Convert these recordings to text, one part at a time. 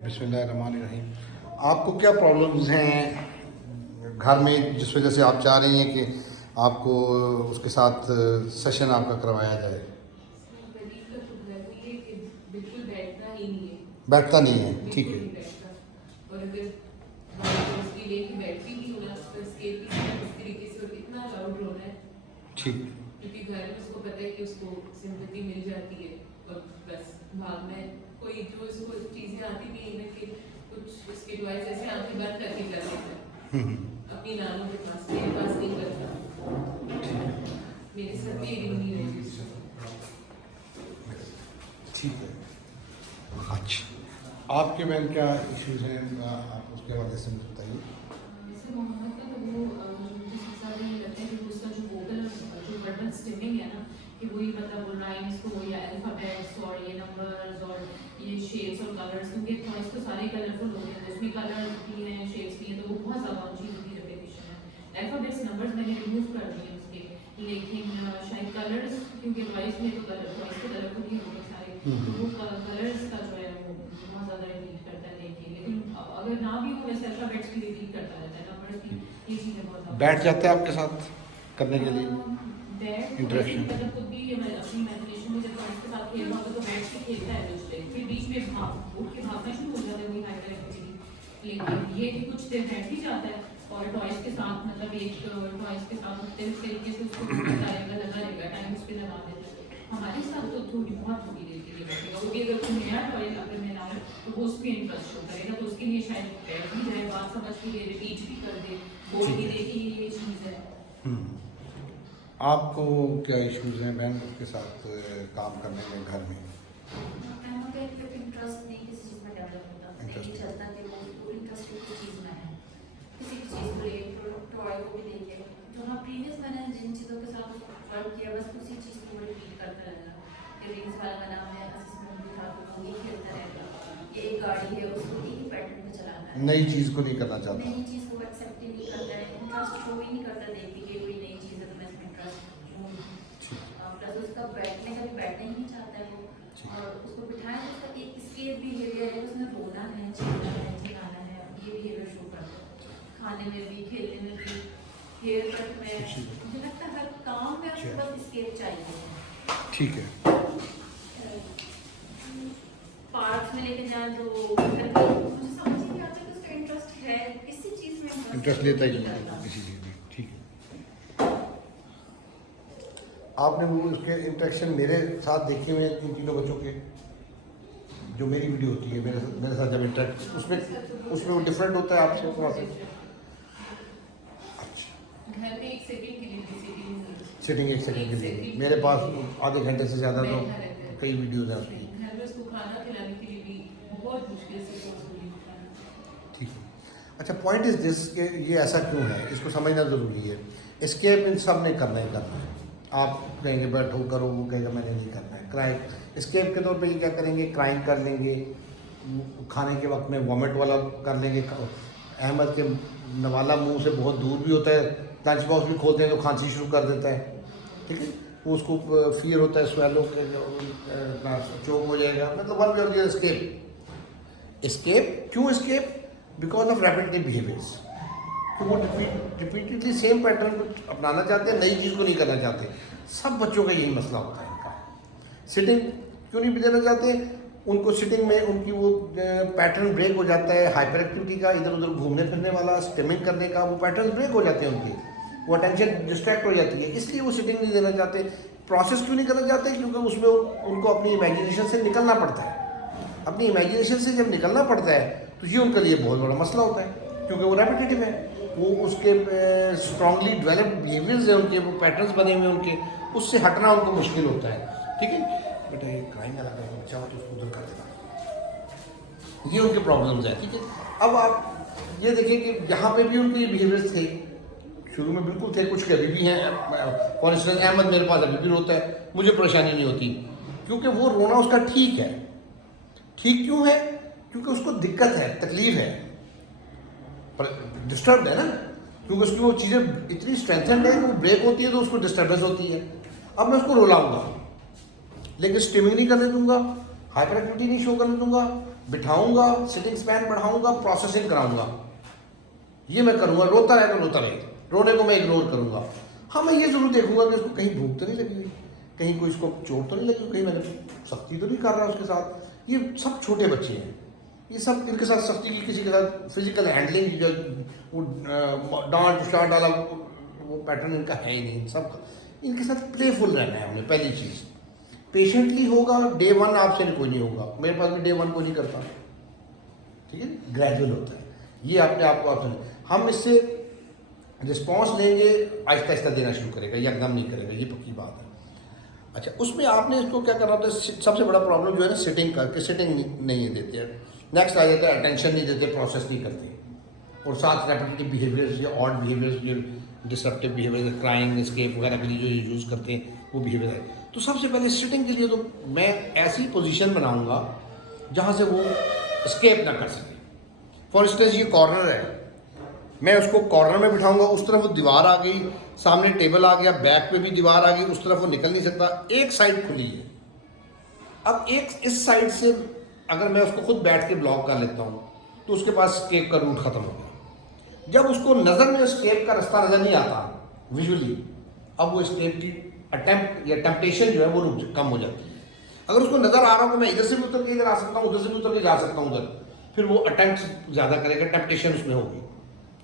बिस्मिल्लाहिर्रहमानिर्रहीम। आपको क्या प्रॉब्लम्स हैं घर में जिस वजह से आप चाह रही हैं कि आपको उसके साथ सेशन आपका करवाया जाए? गरीब का तो घर में ये कि बिल्कुल बैठना ही नहीं है, बैठता नहीं है, ठीक बिल्कुल है। नहीं बैठता। और अगर बात उसकी लेके बैठती भी हो ना तो इसके इस तरीके से और इतना लाउड रोना है ठीक। क्योंकि घर में उसको पता है कि उसको सिंपैथी मिल जाती है और बस भागना है। कोई जो इसको चीज़ें आती भी हैं कि कुछ इसके टॉयज ऐसे आंखें बंद करके कर लेता है अपनी नानों के पास, मेरे पास नहीं करता, मेरे साथ भी नहीं रहेगी। ठीक है। अच्छा, आपके मैम क्या इश्यूज हैं, आप उसके हवाले से मुझे बताइए। जैसे मोहम्मद का तो वो जिसके साथ ये लगता है कि उसका जो वोकल जो वर्बल स्टिमिंग है ना कि वही मतलब वो राइम्स को या अल्फाबेट्स और ये नंबर्स और ये शेप्स और कलर्स, क्योंकि वॉइस तो सारे कलरफुल होते हैं, उसमें कलर भी हैं, शेप्स भी हैं, तो वो बहुत ज़्यादा उन चीज़ों की रिपीटेशन है। अल्फाबेट्स नंबर्स मैंने रिमूव कर दिए उसके, लेकिन शायद कलर्स, क्योंकि वॉइस में तो कलर वॉइस के कलरफुल ही होते सारे, तो वो कलर्स का जो है वो बहुत ज़्यादा रिपीट करता है। लेकिन अगर ना भी हो वैसे अल्फाबेट्स भी रिपीट करता रहता है, नंबर्स भी, ये चीज़ें बहुत बैठ जाते हैं आपके साथ करने के लिए इंटरेक्शन? मतलब खुद भी अपनी इमेजिनेशन में जब फ्रेंड्स के साथ खेल रहा होता तो बैठ के खेलता है दूसरे, फिर बीच में भाग उठ के भागना शुरू हो जाता है, वही हाइपर एक्टिविटी। लेकिन ये कि कुछ देर बैठ ही जाता है और टॉयज के साथ मतलब एक टॉयज के साथ मुख्तलिफ तरीके से उसको लगा रहेगा, टाइम उस पर लगा देता है। हमारे साथ तो बहुत थोड़ी देर के लिए बैठेगा, वो भी अगर कोई नया टॉय अगर मैं लाऊँ तो वो उस पर इंटरेस्ट शो करेगा, तो उसके लिए शायद बैठ भी जाए, बात समझ के लिए रिपीट भी कर दे, बोल भी दे कि ये चीज़ है। आपको क्या इश्यूज हैं मैम उसके साथ काम करने में घर में? इंटरेस्ट नहीं किसी चीज़ में डेवलप होता, नहीं चलता कि वो पूरी इंटरेस्ट किसी चीज़ में है, किसी भी चीज़ को लेकर टॉय को भी लेके जो हाँ प्रीवियस मैंने जिन चीज़ों के साथ वर्क किया बस उसी चीज़ को रिपीट करता रहेगा। रिंग्स वाला का नाम है, असिस्टेंट भी था तो वो ये खेलता रहेगा, ये एक गाड़ी है उसको एक ही पैटर्न पे चलाना है, नई चीज़ को नहीं करना चाहता, नई चीज़ को एक्सेप्ट ही नहीं करता है, इंटरेस्ट शो ही नहीं करता, देखती कि कोई नई चीज़ है तो मैं इसमें इंटरेस्ट हूँ। प्लस उसका बैठने का भी बैठना ही नहीं चाहता है वो, और उसको बिठाएं तो उसका एक स्केप बिहेवियर है, उसमें रोना है, चिल्लाना है, चिल्लाना है, ये बिहेवियर शो करता है। खाने में भी, खेलने में भी, हेयर कट में, मुझे लगता है हर काम में उसको बस स्केप चाहिए। ठीक है। पार्क में लेके जाएं तो घर पे मुझे समझ ही नहीं आता कि उसका इंटरेस्ट है किसी चीज़ में, इंटरेस्ट लेता ही नहीं है किसी चीज़ में, ठीक है। आपने वो उसके इंटरेक्शन मेरे साथ देखे हुए इन तीनों बच्चों के, जो मेरी वीडियो होती है मेरे साथ जब इंटरेक्ट उसमें वो डिफरेंट होता है आपसे थोड़ा सा? घर में एक सेकंड के लिए भी सिटिंग एक सेकंड के लिए मेरे पास आधे घंटे से ज़्यादा तो कई वीडियोज़ हैं उसकी। घर में उसको खाना खिलाने के लिए भी बहुत मुश्किल से ठीक है। अच्छा, पॉइंट इज दिस कि ये ऐसा क्यों है, इसको समझना ज़रूरी है। एस्केप इन सब ने करना ही करना है, आप कहेंगे बैठो करो, वो कहेगा मैंने नहीं करना है। क्राइम एस्केप के तौर पे ये क्या करेंगे, क्राइम कर लेंगे, खाने के वक्त में वॉमिट वाला कर लेंगे। अहमद के नवाला मुंह से बहुत दूर भी होता है, लंच बॉक्स भी खोलते हैं तो खांसी शुरू कर देता है, ठीक है। वो उसको फियर होता है स्वेलो के चोक हो जाएगा, मतलब one way of the escape. Escape क्यों एस्केप? बिकॉज ऑफ रैपिडेटिव बिहेवियर्स, तो वो रिपीटेडली सेम पैटर्न को अपनाना चाहते हैं, नई चीज़ को नहीं करना चाहते। सब बच्चों का यही मसला होता है इनका। सिटिंग क्यों नहीं देना चाहते? उनको सिटिंग में उनकी वो पैटर्न ब्रेक हो जाता है, हाइपर एक्टिविटी का, इधर उधर घूमने फिरने वाला, स्टिमिंग करने का, वो पैटर्न ब्रेक हो जाते हैं उनके, वो अटेंशन डिस्ट्रैक्ट हो जाती है, इसलिए वो सिटिंग नहीं देना चाहते। प्रोसेस क्यों नहीं करना चाहते? क्योंकि उसमें उनको अपनी इमेजिनेशन से निकलना पड़ता है। अपनी इमेजिनेशन से जब निकलना पड़ता है तो ये उनके लिए बहुत बड़ा मसला होता है, क्योंकि वो रेपिटेटिव है, वो उसके स्ट्रांगली डेवलप्ड बिहेवियर्स हैं उनके, वो पैटर्न्स बने हुए उनके, उससे हटना उनको मुश्किल होता है, ठीक है। बेटा ये क्राइम का लगा है, चाहो तो उसको दूर कर देना, ये उनके प्रॉब्लम्स हैं, ठीक है। अब आप ये देखिए कि यहाँ पे भी उनके बिहेवियर्स थे, शुरू में बिल्कुल थे, कुछ के अभी भी हैं। फॉर इंस्टेंस अहमद मेरे पास अभी भी रोता है, मुझे परेशानी नहीं होती, क्योंकि वो रोना उसका ठीक है। ठीक क्यों है? क्योंकि उसको दिक्कत है, तकलीफ है, डिस्टर्ब है ना, क्योंकि उसकी वो चीज़ें इतनी स्ट्रेंथेंड है कि वो ब्रेक होती है तो उसको डिस्टर्बेंस होती है। अब मैं उसको रुलाऊंगा लेकिन स्टिमिंग नहीं करने दूंगा, हाइपर एक्टिविटी नहीं शो करने दूंगा, बिठाऊंगा, सिटिंग स्पैन बढ़ाऊंगा, प्रोसेसिंग कराऊंगा, ये मैं करूंगा। रोता रहे तो रोता रहे, रोने को मैं इग्नोर करूंगा। हाँ, मैं ये जरूर देखूंगा कि उसको कहीं भूख तो नहीं लगी हुई, कहीं कोई इसको चोट तो नहीं लगी, कहीं मैंने सख्ती तो नहीं कर रहा उसके साथ। ये सब छोटे बच्चे हैं, ये सब इनके साथ सख्ती की, किसी के साथ फिजिकल हैंडलिंग जो वो डांट शाट वाला वो पैटर्न इनका है ही नहीं। सब इनके साथ प्लेफुल रहना है हमने। पहली चीज़ पेशेंटली होगा, डे वन आपसे कोई नहीं होगा, मेरे पास भी डे वन कोई नहीं करता, ठीक है, ग्रेजुअल होता है ये। अपने आप को ऑप्शन हम इससे रिस्पॉन्स लेंगे, आहिस्ता आहिस्ता देना शुरू करेगा, एकदम नहीं करेगा, ये पक्की बात है। अच्छा, उसमें आपने इसको क्या करना होता है, सबसे बड़ा प्रॉब्लम जो है ना सिटिंग का, कि सिटिंग नहीं देते हैं। नेक्स्ट आ जाता है अटेंशन नहीं देते, प्रोसेस नहीं करते, और साथ रेपिटेटिव बिहेवियर्स या ऑड बिहेवियर्स, जो डिसरप्टिव बिहेवियर, क्राइंग, एस्केप वगैरह के लिए जो यूज़ करते हैं वो बिहेवियर है। तो सबसे पहले सिटिंग के लिए तो मैं ऐसी पोजीशन बनाऊंगा जहाँ से वो एस्केप ना कर सके। फॉर इंस्टेंस ये कॉर्नर है, मैं उसको कॉर्नर में बिठाऊंगा, उस तरफ वो दीवार आ गई, सामने टेबल आ गया, बैक पे भी दीवार आ गई, उस तरफ वो निकल नहीं सकता, एक साइड खुली है। अब एक इस साइड से अगर मैं उसको खुद बैठ के ब्लॉक कर लेता हूँ तो उसके पास स्केप का रूट खत्म हो गया। जब उसको नज़र में स्केप का रास्ता नज़र नहीं आता विजुअली, अब वो स्केप की अटेम्प्ट या टेम्पटेशन जो है वो कम हो जाती है। अगर उसको नज़र आ रहा हो कि मैं इधर से भी उतर के इधर आ सकता हूँ, उधर से भी उतर के जा सकता हूँ उधर, फिर वो अटेम्प्ट ज़्यादा करेगा, टेम्पटेशन उसमें होगी,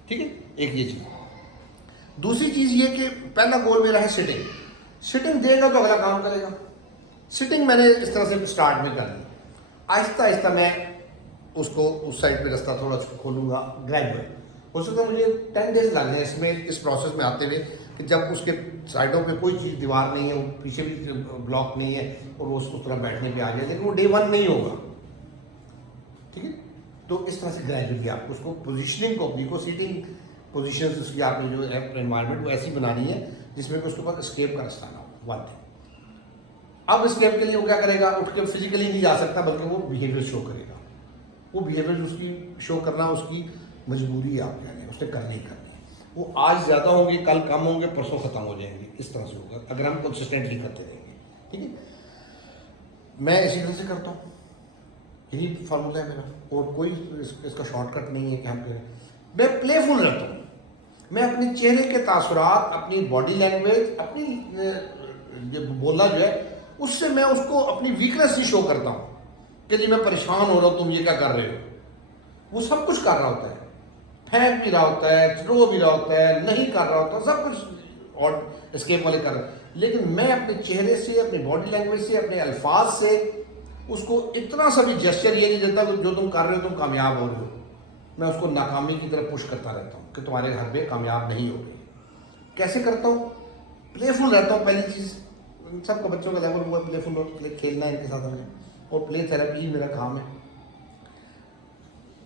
ठीक है। एक ये चीज़। दूसरी चीज़ ये कि पहला गोल मेरा है सिटिंग। सिटिंग देगा तो अगला काम करेगा। सिटिंग मैंने इस तरह से स्टार्ट में कर ली, आहिस्ता आहिस्ता मैं उसको उस साइड पे रास्ता थोड़ा खोलूँगा, ग्रेजुअल। हो सकता है मुझे 10 डेज लग जाए इसमें, इस प्रोसेस में आते हुए, कि जब उसके साइडों पे कोई चीज़, दीवार नहीं है, वो पीछे भी ब्लॉक नहीं है, और वो उस तरह बैठने पे आ जाए, लेकिन वो डे वन नहीं होगा, ठीक है। तो इस तरह से ग्रेजुअली आपको उसको पोजीशनिंग को, अपनी को सीटिंग पोजीशन उसकी आपने जो एनवायरनमेंट वो ऐसी बनानी है जिसमें कि उसके पास स्केप का रास्ता ना हो, वन थिंग। अब स्केप के लिए वो क्या करेगा, उठ के फिजिकली नहीं जा सकता, बल्कि वो बिहेवियर शो करेगा। वो बिहेवियर उसकी शो करना उसकी मजबूरी है, आप कह रहे हैं, उसने करनी ही करनी है। वो आज ज़्यादा होंगे, कल कम होंगे, परसों ख़त्म हो जाएंगे, इस तरह से होगा अगर हम कंसिस्टेंटली करते रहेंगे, ठीक है। मैं इसी तरह से करता हूँ, यही फार्मूला है मेरा, और कोई इसका शॉर्टकट नहीं है कि हम करें। मैं प्लेफुल रहता हूँ, मैं अपने चेहरे के तासुरात, अपनी बॉडी लैंग्वेज, अपनी बोलना जो है, उससे मैं उसको अपनी वीकनेस ही शो करता हूँ कि जी मैं परेशान हो रहा हूँ, तुम ये क्या कर रहे हो। वो सब कुछ कर रहा होता है, फेंक भी रहा होता है, रो भी रहा होता है, नहीं कर रहा होता, सब कुछ और स्केप वाले कर रहे हैं, लेकिन मैं अपने चेहरे से, अपनी बॉडी लैंग्वेज से, अपने अल्फाज से उसको इतना सा भी जेस्चर ये नहीं देता कि जो तुम कर रहे हो तुम कामयाब हो रहे हो। मैं उसको नाकामी की तरफ पुश करता रहता हूँ कि तुम्हारे घर में कामयाब नहीं हो गए। कैसे करता हूँ, प्लेफुल रहता हूँ। पहली चीज़, सबको बच्चों का लेवल हुआ प्लेफुल, खेलना है इनके साथ हमें, और प्ले थेरेपी मेरा काम है।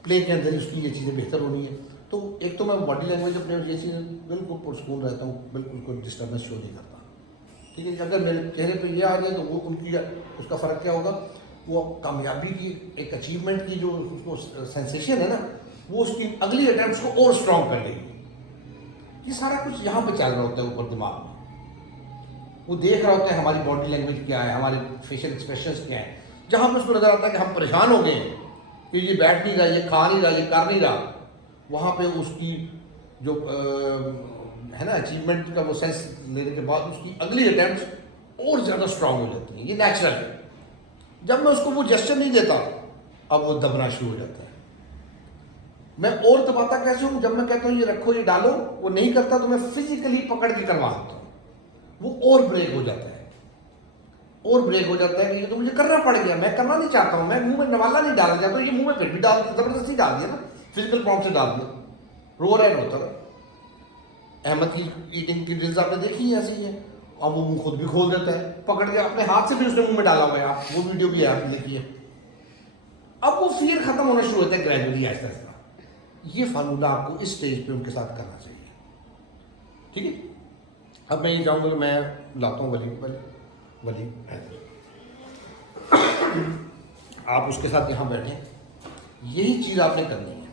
प्ले के अंदर उसकी ये चीज़ें बेहतर होनी है। तो एक तो मैं बॉडी लैंग्वेज अपने ये चीज़ बिल्कुल पुरस्कून रहता हूँ, बिल्कुल कोई डिस्टर्बेंस शो नहीं करता, ठीक है। अगर मेरे चेहरे पे ये आ जाए तो वो उनकी उसका फ़र्क क्या होगा, वो कामयाबी की एक अचीवमेंट की जो उसको सेंसेशन है ना, वो उसकी अगली अटैम्प्ट को और स्ट्रॉन्ग कर लेगी। ये सारा कुछ यहाँ पे चल रहा होता है ऊपर दिमाग में, वो देख रहा होता है हमारी बॉडी लैंग्वेज क्या है, हमारे फेशियल एक्सप्रेशंस क्या है। जहाँ पे उसको नजर आता है कि हम परेशान हो गए हैं, कि ये बैठ नहीं रहा, ये खा नहीं रहा, ये कर नहीं रहा, वहाँ पे उसकी जो है ना अचीवमेंट का वो सेंस लेने के बाद उसकी अगली अटैम्प्ट और ज़्यादा स्ट्रांग हो जाती हैं। ये नेचुरल है। जब मैं उसको वो जेस्चर नहीं देता, अब वो दबना शुरू हो जाता है। मैं और दबाता कैसे हूँ, जब मैं कहता हूँ ये रखो, ये डालो, वो नहीं करता तो मैं फिजिकली पकड़ के करवा देता हूँ, वो और ब्रेक हो जाता है, और ब्रेक हो जाता है कि ये तो मुझे करना पड़ गया, मैं करना नहीं चाहता हूँ, मैं मुंह में नवाला नहीं डालना चाहता हूँ, ये मुंह में फिर भी डाल दिया, जबरदस्ती डाल दिया ना, फिजिकल प्रॉब्लम से डाल दिया, रो रहा है, रोता है। अहमद की ईटिंग की ड्रिल्स आपने देखी है, ऐसी है। अब वो मुंह खुद भी खोल देता है, पकड़ के अपने हाथ से भी उसने मुंह में डाला हुआ है, आप वो वीडियो भी है, आपने देखी है। अब वो फियर खत्म होना शुरू होता है ग्रेजुअली, आहिस्ता आहिस्ता। ये फार्मूला आपको इस स्टेज पे उनके साथ करना चाहिए, ठीक है। अब मैं ये चाहूँगा कि मैं लाता हूँ वली आप उसके साथ यहाँ बैठे, यही चीज़ आपने करनी है।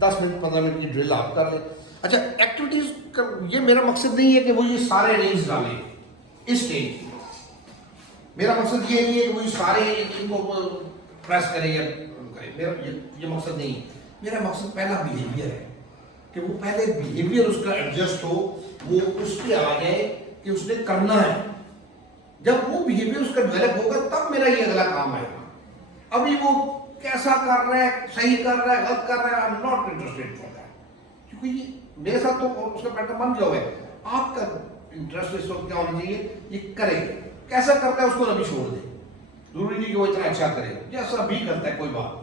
10 मिनट 15 मिनट की ड्रिल आप कर लें। अच्छा, एक्टिविटीज़ का ये मेरा मकसद नहीं है कि वो ये सारे रेंज डालें इस स्टेज। मेरा मकसद ये नहीं है कि वो सारे इनको प्रेस करें या करें। मेरा ये मकसद नहीं है। मेरा मकसद पहला बिहेवियर है कि वो पहले बिहेवियर उसका एडजस्ट हो, वो उसके आ जाए कि उसने करना है। जब वो बिहेवियर उसका डेवलप होगा तब मेरा ये अगला काम आएगा। अभी वो कैसा कर रहा है, सही कर रहा है, गलत कर रहा है, आई am not interested for that, क्योंकि ये मेरे साथ तो उसका पैटर्न बन गया है। आपका इंटरेस्ट इस वक्त क्या होना चाहिए, ये करे, कैसा करता है उसको अभी छोड़ दे, जरूरी नहीं कि वो इतना अच्छा करे, जैसा भी करता है कोई बात नहीं।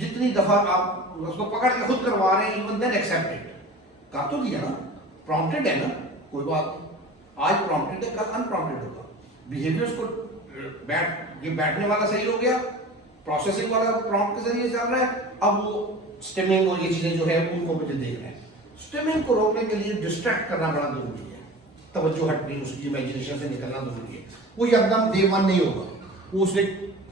जितनी दफा आप उसको पकड़ के खुद करवा रहे हैं, इवन देन एक्सेप्ट इट, कहा तो दिया ना, प्रॉम्प्टेड है ना, कोई बात नहीं। आज प्रॉम्प्टेड है, कल अनप्रॉम्प्टेड होगा। बिहेवियर को बैठने वाला सही हो गया, प्रोसेसिंग वाला प्रॉम्प्ट के जरिए चल रहा है, अब वो स्टिमिंग और ये चीजें जो है उनको मुझे देख रहे हैं। स्टिमिंग को रोकने के लिए डिस्ट्रैक्ट करना बड़ा जरूरी है, तवज्जो हटनी, उसकी इमेजिनेशन से निकलना जरूरी है। वो एकदम डे वन नहीं होगा, वो उसने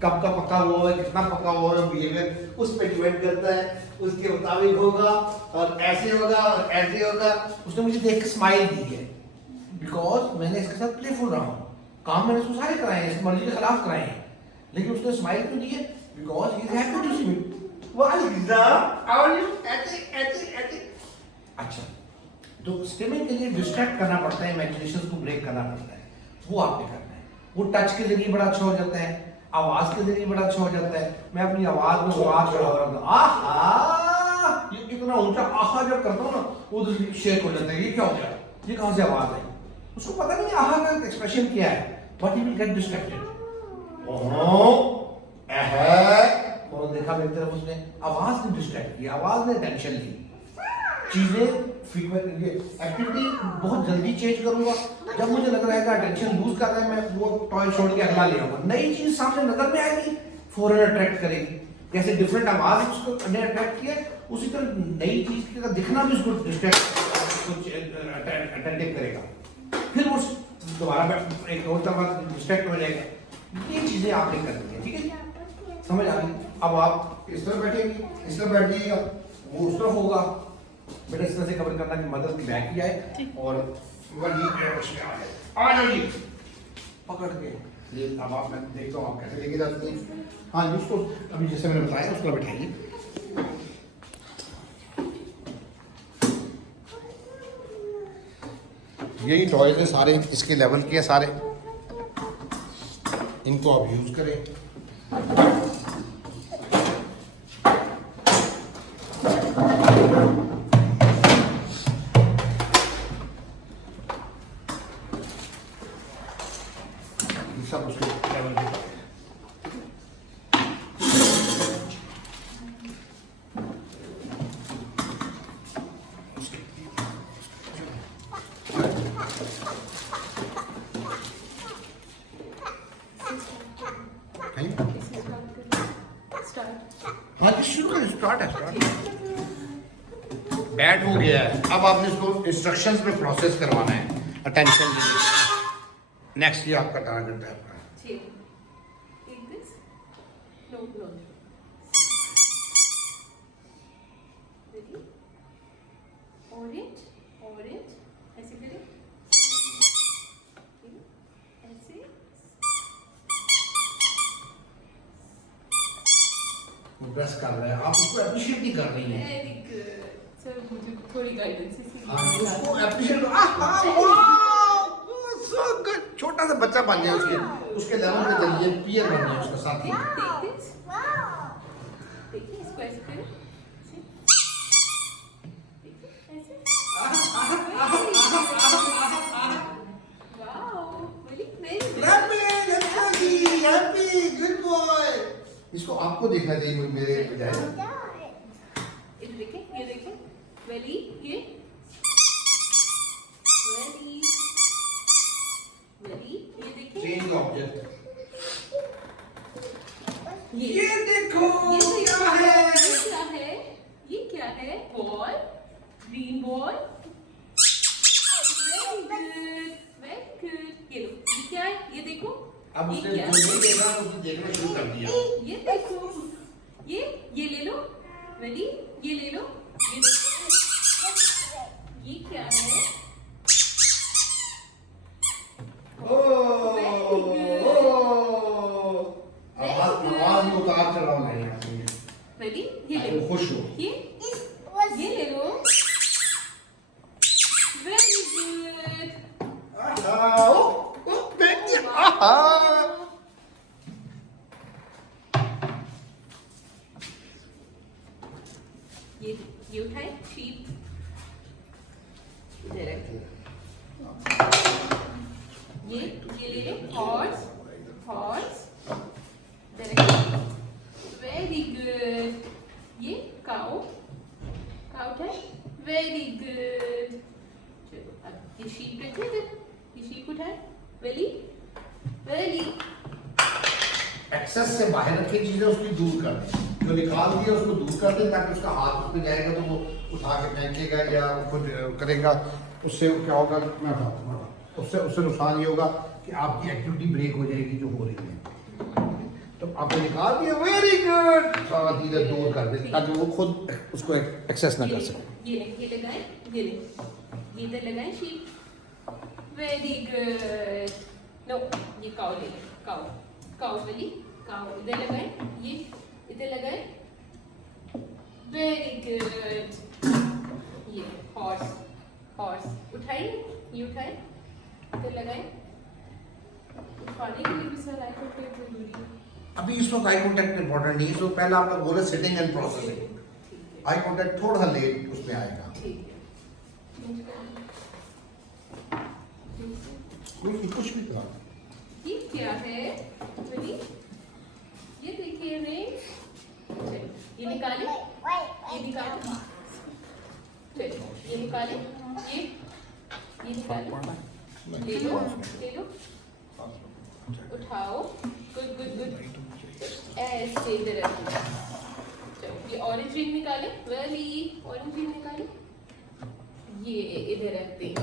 कब का पका हुआ है, कितना पका हुआ है, बिहेवियर उस पर डिपेंड करता है, उसके मुताबिक होगा, और ऐसे होगा और ऐसे होगा। उसने मुझे देख के स्माइल दी है, बिकॉज मैंने इसके साथ प्लेफुल रहा हूँ। काम मैंने उसको सारे कराए हैं, इसकी मर्जी के खिलाफ कराए हैं, लेकिन उसने स्माइल क्यों दी है, because he is happy to see me. अच्छा, तो स्टिमिंग के लिए डिस्ट्रैक्ट करना पड़ता है, इमेजिनेशन को ब्रेक करना पड़ता है, वो आपने करना है। वो टच के जरिए बड़ा अच्छा हो जाता है, आवाज के जरिए बड़ा अच्छा हो जाता है। मैं अपनी आवाज में आवाज खड़ा हो रहा हूँ, आहा, ये इतना ऊंचा आहा जब करता हूँ ना, वो शेक हो जाता है, ये क्या हो गया, ये कहाँ से आवाज आई, उसको पता नहीं आहा का एक्सप्रेशन क्या है, but he will get distracted. ओह और देखा मेरी तरफ, उसने आवाज ने डिस्ट्रैक्ट किया, आवाज ने टेंशन ली। चीजें एक्टिविटी बहुत जल्दी चेंज करूंगा, जब मुझे लग रहा है कि अटेंशन लूज कर रहा है, मैं वो टॉय छोड़ के अगला ले आऊंगा। नई चीज सामने नजर में आएगी, फौरन अट्रैक्ट करेगी। जैसे डिफरेंट आवाज उसको ने अट्रैक्ट किया, उसी तरह नई चीज की दिखना भी उसको अटेंटिव करेगा, फिर वो दोबारा एक और दफा डिस्ट्रैक्ट हो जाएगा। ये चीजें आपने करनी है, ठीक है, समझ आ गई। अब आप इस तरह बैठेंगे, इस तरह बैठिएगा, वो उस तरफ होगा, बेटा इस तरह से कवर करना कि मदर की बैक ही आए और वही आ जाइए पकड़ के ये। अब आप, मैं देखता हूँ आप कैसे लेके जाते हैं। हाँ जी, उसको अभी जैसे मैंने बताया उसको बैठाइए। यही टॉयज हैं सारे, इसके लेवल के हैं सारे, इनको आप यूज करें। सब उसके लेवल के हाँ जी, शुरू स्टार्ट है। बैट हो गया है, अब आपने इसको इंस्ट्रक्शंस में प्रोसेस करवाना है, अटेंशन। नेक्स्ट ये आपका टारगेट है। Take this. No, no. Ready? Orange, orange. ऐसे करें. ऐसे. प्रेस कर रहे हैं, आप उसको अप्रिशिएट नहीं कर रही हैं। Very good. सर मुझे थोड़ी गाइडेंस हाँ, उसको अप्रिशिएट, सो गुड। छोटा सा बच्चा बन जाए, उसके लेवल पे चलिए, पीयर बन जाए उसका साथी। देखिए इसको ऐसे करें, ऐसे, वाओ, हैप्पी गुड बॉय। इसको आपको देखना चाहिए मेरे बजाय। इधर देखिए, ये देखिए, वेली, ये वेली, ये देखिए, चेंज ऑब्जेक्ट। ये देखो ये क्या है, ये क्या है, ये क्या है, ball, green ball, very good, ये लो, ये क्या है, ये देखो, अब ये उसने क्या जो है, नहीं देखा उसने देखना शुरू कर दिया। ये देखो, ये ले लो, वेली, ये ले लो, ये देखो, ये क्या है, आवाज में उतार चढ़ाव नहीं है। ले वो खुश हो। ये ले लो। Very good. ये उठाए शीप इधर रख। ये ले ले हॉर्स वेरी गुड। ये काउ उठाए वेरी गुड। चलो अब ये शीप रखे इधर। ये शीप उठाए वेली। एक्सेस से बाहर रखी चीजें उसकी दूर कर दें, जो निकाल दिया उसको दूर कर दें, ताकि उसका हाथ उसमें जाएगा तो वो उठा के फेंकेगा या खुद करेगा। उससे क्या होगा, मैं बताता हूँ, उससे नुकसान ये होगा कि आपकी एक्टिविटी ब्रेक हो जाएगी जो हो रही है। तो आपने निकाल दिया वेरी गुड, धीरे दूर कर दें ताकि वो खुद उसको एक्सेस ना कर सके। ये लगाए ये इधर लगाए शीप वेरी गुड। नो ये काउ ले ले काउ वाली काउ इधर लगाए। ये इधर लगाए वेरी गुड। ये हॉर्स उठाइए ये उठाए इधर लगाए। पानी के लिए भी सर आई कांटेक्ट जरूरी है। अभी इस वक्त आई कॉन्टैक्ट इंपॉर्टेंट नहीं है, तो पहला आपका गोल है sitting and processing. Eye contact थोड़ा लेट उसमें आएगा। ठीक है कुछ भी कहा। ये क्या है बनी? ये देखिए नहीं। चलो ये निकाले चलो ये निकाले ये निकाले ले लो उठाओ गुड ऐसे इधर रखो। चलो ये ऑरेंज रिंग निकाले वेली ऑरेंज रिंग निकाले ये इधर रखते हैं।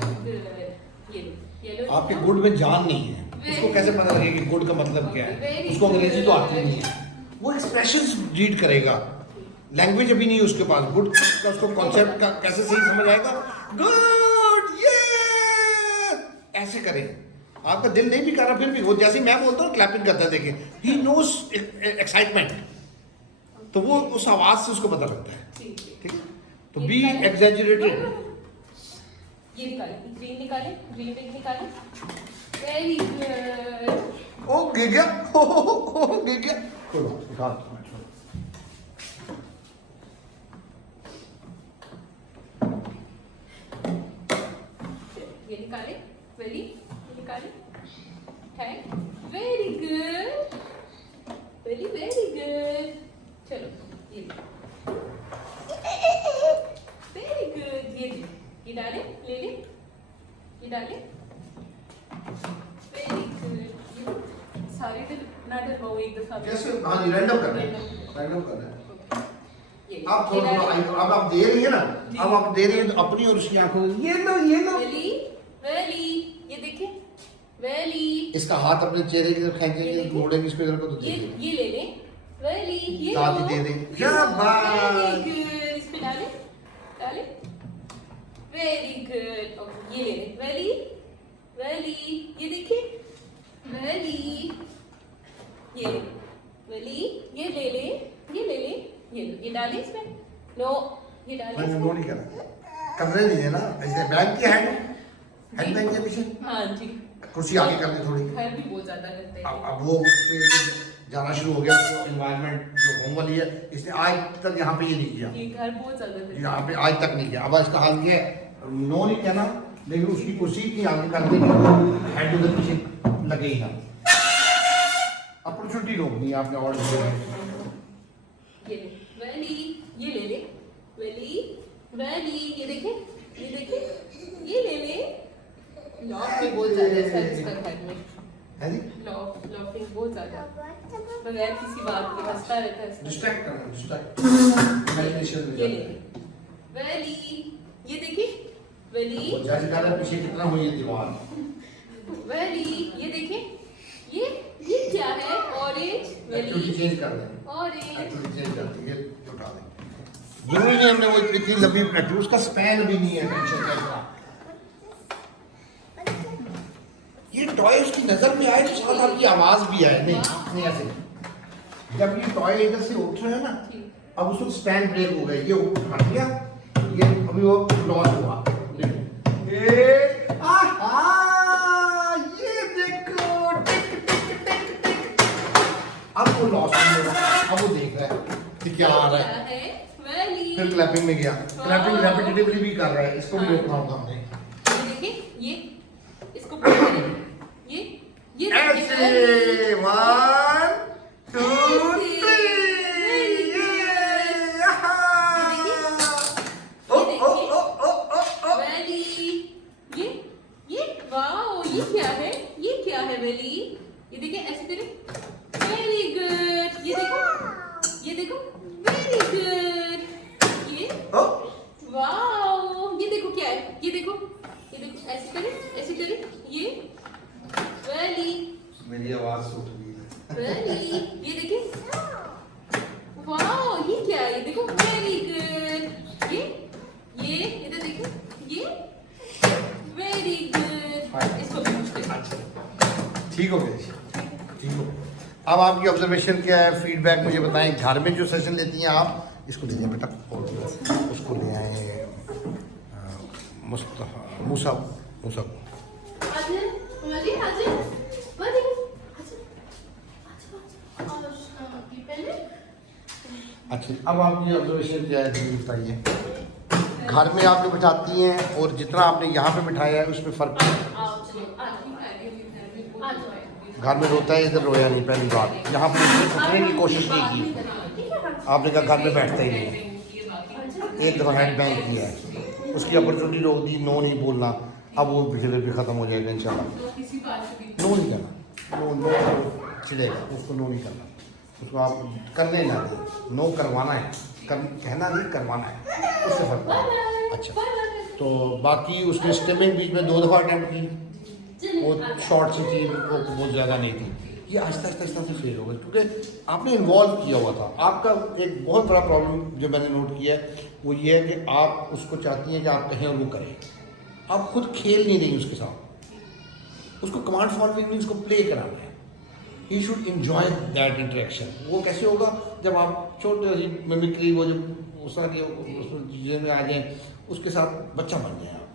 ये लो येलो। आपके गुड में जान नहीं है, उसको कैसे पता लगेगा कि गुड का मतलब क्या है? उसको अंग्रेजी तो आती नहीं है, वो एक्सप्रेशंस रीड करेगा, लैंग्वेज अभी नहीं है उसके पास। गुड का उसको कॉन्सेप्ट का कैसे सही समझ आएगा? गुड ये ऐसे करें। आपका दिल नहीं भी कर रहा फिर भी वो जैसे मैं बोलता हूँ क्लैपिंग करता है, देखिए ही नोज एक्साइटमेंट, तो वो उस आवाज से उसको पता लगता है। ठीक है, तो बी एग्जैजरेटेड। ये निकाले ग्रीन रिंग निकाले वेरी गुड। ओ गिर गया, हो गिर गया। चलो निकाल। ये निकाले वेरी निकाले thank very good very good. चलो ये वेरी गुड। ये डाले ले ले ये डाले वेरी गुड। सारी तो ना डलवाओ एक दफा जैसे हाँ जी रैंडम कर रहे हैं ये आप थोड़ा अब आप दे रही है ना, अब आप दे रही हैं तो अपनी और उसकी आंखों में ये लो वेली ये देखिए वेली। इसका हाथ अपने चेहरे की तरफ खींचेंगे, मोड़ेंगे इसको इधर को तो देखिए ये ले ले वेली ये दादी दे रही। क्या बात। Very good. इस पे डाले वेरी गुड। ये ले ले वेली ये देखिए वेली ये ले ले ये डाले इसमें। नो ये डाले मैं इसमें। नो नहीं कर रहा, कर रहे नहीं है ना ऐसे बैंक की हैंड बैंक के पीछे हाँ जी कुर्सी आगे कर दे थोड़ी। घर भी बहुत ज्यादा करते हैं। अब वो फिर जाना शुरू हो गया, तो एनवायरनमेंट जो होम वाली है इसने आज तक यहाँ पे ये नहीं किया, ये घर बहुत ज्यादा करते हैं। यहाँ पे आज तक नहीं किया। अब इसका हाल ये है, नो नहीं कहना, लेकिन उसकी कुर्सी इतनी आगे कर देगी हेड उधर पीछे लगे ही ना। अपॉर्चुनिटी रोकनी है आपने और ये ले वेली ये ले ले वेली ये देखे ये ले ले। लॉक भी बहुत ज्यादा है सर इसका घर में। है जी लॉकिंग बहुत ज्यादा बगैर किसी बात के हंसता रहता है। डिस्ट्रैक्ट करना, डिस्ट्रैक्ट इमेजिनेशन में ये ले वेली ये देखिए वेली जज कर रहा पीछे कितना हुई है दीवार। वेली ये देखिए ये क्या है ऑरेंज एक्टिविटी वेली चेंज कर दें, ऑरेंज एक्टिविटी चेंज कर दें, ये उठा दें। जरूरी नहीं हमने वो इतनी लंबी एक्टिविटी, उसका स्पैन भी नहीं है टेंशन का। ये टॉय उसकी नजर में आए तो साथ आपकी आवाज भी आए। नहीं नहीं ऐसे जब ये टॉय इधर से उठ रहे हैं ना, अब उसको स्टैंड ब्रेक हो गया, ये हट गया, ये अभी वो लॉस हुआ। ये देखो, टिक टिक टिक टिक। अब वो लॉस नहीं होगा, अब वो देख रहा है कि क्या आ रहा है, फिर क्लैपिंग में गया, क्लैपिंग रेपिटेटिवली भी कर रहा है, इसको भी रोकना होगा हमने। देखिए ये इसको ये ऐसे 1 2 ये क्या है वेली, ये देखिए ऐसे करें, वेरी गुड, ये देखो वेरी गुड, ये वाओ, ये देखो क्या है, ये देखो ऐसे करें, ये वेली मेरी आवाज सूट गई है। वेली, ये देखिए वाओ, ये क्या है, ये देखो वेरी गुड, ये इधर देखिए, ये वेरी गुड, इसको भी पूछते हैं। ठीक हो गया, ठीक हो। अब आपकी ऑब्जर्वेशन क्या है, फीडबैक मुझे बताएं। घर में जो सेशन लेती हैं आप, इसको ले जाए बेटा, और उसको ले आए मूसा। अच्छा, अब आपकी ऑब्जर्वेशन क्या है, जी बताइए। घर में आप जो बिठाती हैं और जितना आपने यहाँ पे बिठाया है उसमें फ़र्क है। घर में रोता है, इधर रोया नहीं। पहली बात, यहाँ पर उठने की कोशिश नहीं की, आपने कहा घर में बैठता ही नहीं है। एक दफ़ा हैंड बैंक किया है, उसकी अपॉर्चुनिटी रोक दी, नो नहीं बोलना। अब वो पिछले भी ख़त्म हो जाएगा इंशाल्लाह। नो नहीं करना, नो चिड़ेगा, उसको नो नहीं करना, उसको आप करने ना दें। नो करवाना है, कहना नहीं, करवाना है, उससे फर्क पड़ेगा। अच्छा, तो बाकी उसने स्टेमिंग बीच में 2 दफ़ा अटैम्प्ट की, वो शॉर्ट सी थी, वो बहुत ज़्यादा नहीं थी। ये आहिस्ता आहिस्ता से फेल होगा क्योंकि आपने इन्वॉल्व किया हुआ था। आपका एक बहुत बड़ा प्रॉब्लम जो मैंने नोट किया है वो ये है कि आप उसको चाहती हैं कि आप कहें और वो करें, आप खुद खेल नहीं रही उसके साथ। उसको कमांड फॉलोइंग नहीं, उसको प्ले कराना है। He should enjoy that interaction. वो कैसे होगा जब आप छोटे मिमिक्री, वो जो उस तरह की चीज़ें में आ जाएँ, उसके साथ बच्चा बन जाए आप।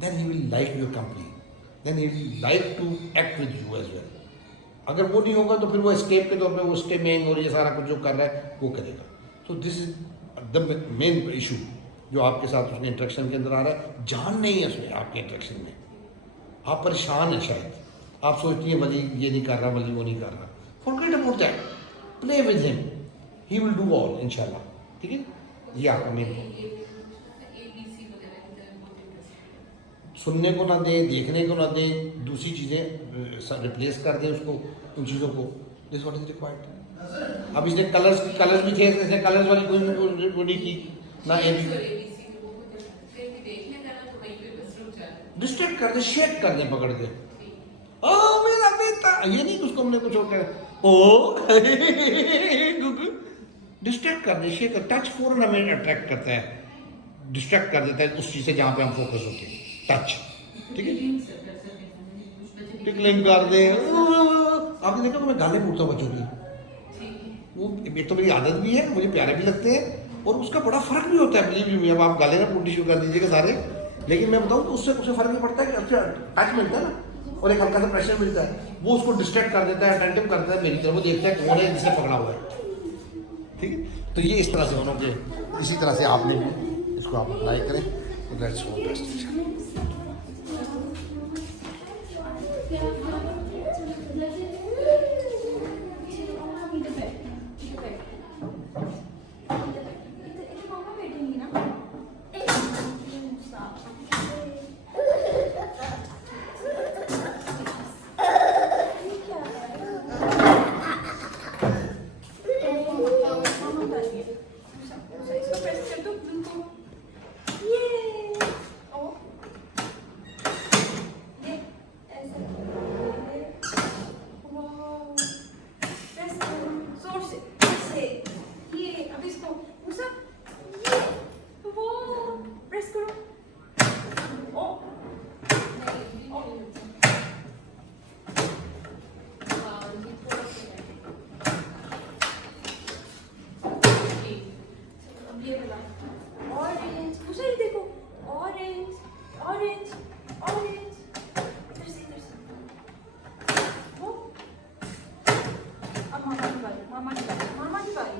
Then he will like your company, then he will like to act with you as well. अगर वो नहीं होगा तो फिर वो एस्केप के तौर पे वो स्टेमिंग और ये सारा कुछ जो कर रहा है वो करेगा। So this is the main issue जो आपके साथ उसके इंटरेक्शन के अंदर आ रहा है। जान नहीं है उसमें आपके इंटरेक्शन में, आप परेशान हैं शायद, आप सोचती हैं वली ये नहीं कर रहा, वली वो नहीं कर रहा। Forget about that, play with him, he will do all इंशाल्लाह। ठीक है, ये आपका मेन। सुनने को ना दें, देखने को ना दें, दूसरी चीज़ें रिप्लेस कर दें उसको, उन चीज़ों को। This what is required. अब इसने कलर्स भी थे, इसने कलर्स वाली कोई नहीं की ना। डिस्ट्रैक्ट कर दे, शेक कर दे पकड़ के, ओ मेरा बेटा, ये नहीं उसको हमने कुछ और कहा, ओ डिस्ट्रैक्ट कर दे, शेक कर। टच फौरन हमें अट्रैक्ट करता है, डिस्ट्रैक्ट कर देता है उस चीज़ से जहाँ पे हम फोकस होते हैं। टच, ठीक है, टिकलिंग कर दे। आपने देखा मैं गाने पूछता हूँ बच्चों की, वो एक तो मेरी आदत भी है, मुझे प्यारे भी लगते हैं और उसका बड़ा फर्क भी होता है। बिलीव मी, अब आप गाले ना पूटी शुरू कर दीजिएगा सारे, लेकिन मैं बताऊँ तो उससे फर्क नहीं पड़ता है कि अच्छा टच मिलता है ना और एक हल्का सा प्रेशर मिलता है, वो उसको डिस्ट्रैक्ट कर देता है, अटेंटिव कर देता है मेरी तरफ, वो देखता है कौन है जिसने पकड़ा हुआ है। ठीक है, तो ये इस तरह से दोनों के, इसी तरह से आपने भी इसको आप अप्लाई करें, दैट्स ऑल बेस्ट। वाला ऑरेंज, उसे ही देखो ऑरेंज ऑरेंज ऑरेंज, इधर से वो। अब मामा की बारी, मामा की बारी, मामा की बारी,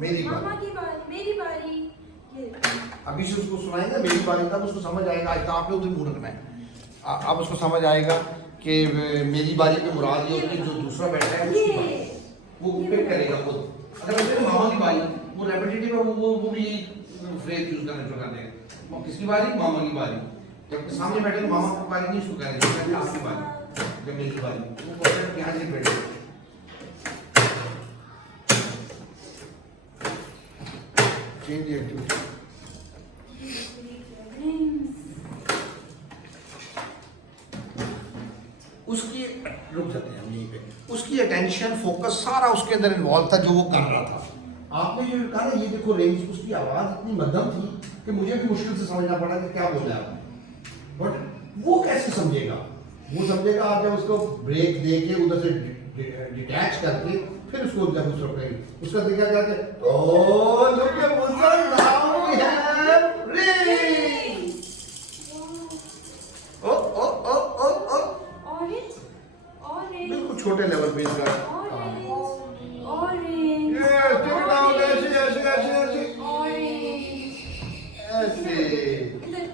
मेरी बारी। मामा की बारी, मेरी बारी। ये अभी से उसको सुनाएंगे मेरी बारी, तब उसको समझ आएगा। आज तो आपने उधर मुंह रखना है। अब उसको समझ आएगा कि मेरी बारी पे मुराद ये होती है जो दूसरा बैठा है उसकी बारी। वो पिक करेगा खुद। अगर वैसे मामा की बारी, वो रेपिटेटिव है, वो भी फ्रेज यूज करने शुरू कर देगा। और किसकी बारी? मामा की बारी। जब सामने बैठे तो मामा की बारी नहीं शुरू करेंगे, आपकी बारी, जब मेरी बारी, वो क्वेश्चन यहाँ से बैठे। Change the activity. उसकी रुक जाते हैं हम यहीं पे। उसकी अटेंशन फोकस सारा उसके अंदर इन्वॉल्व था जो वो कर रहा था। आपने जो कहा ना, ये देखो रेंज, उसकी आवाज इतनी मध्यम थी कि मुझे भी मुश्किल से समझना पड़ा कि क्या बोला है आपने। बट वो कैसे समझेगा? वो समझेगा आप जब उसको ब्रेक दे के उधर से डिटैच करके फिर उसको जब उस रखेंगे, उसका तरीका क्या है? ओ लुक एट मुसल, नाउ वी हैव रेंज। ओ ओ ओ ओ ओ ऑरेंज ऑरेंज बिल्कुल छोटे लेवल पे इसका। Orange orange yes, take it down, ऐसे ऐसे ऐसे ऐसे ऑरेंज ऐसे। इधर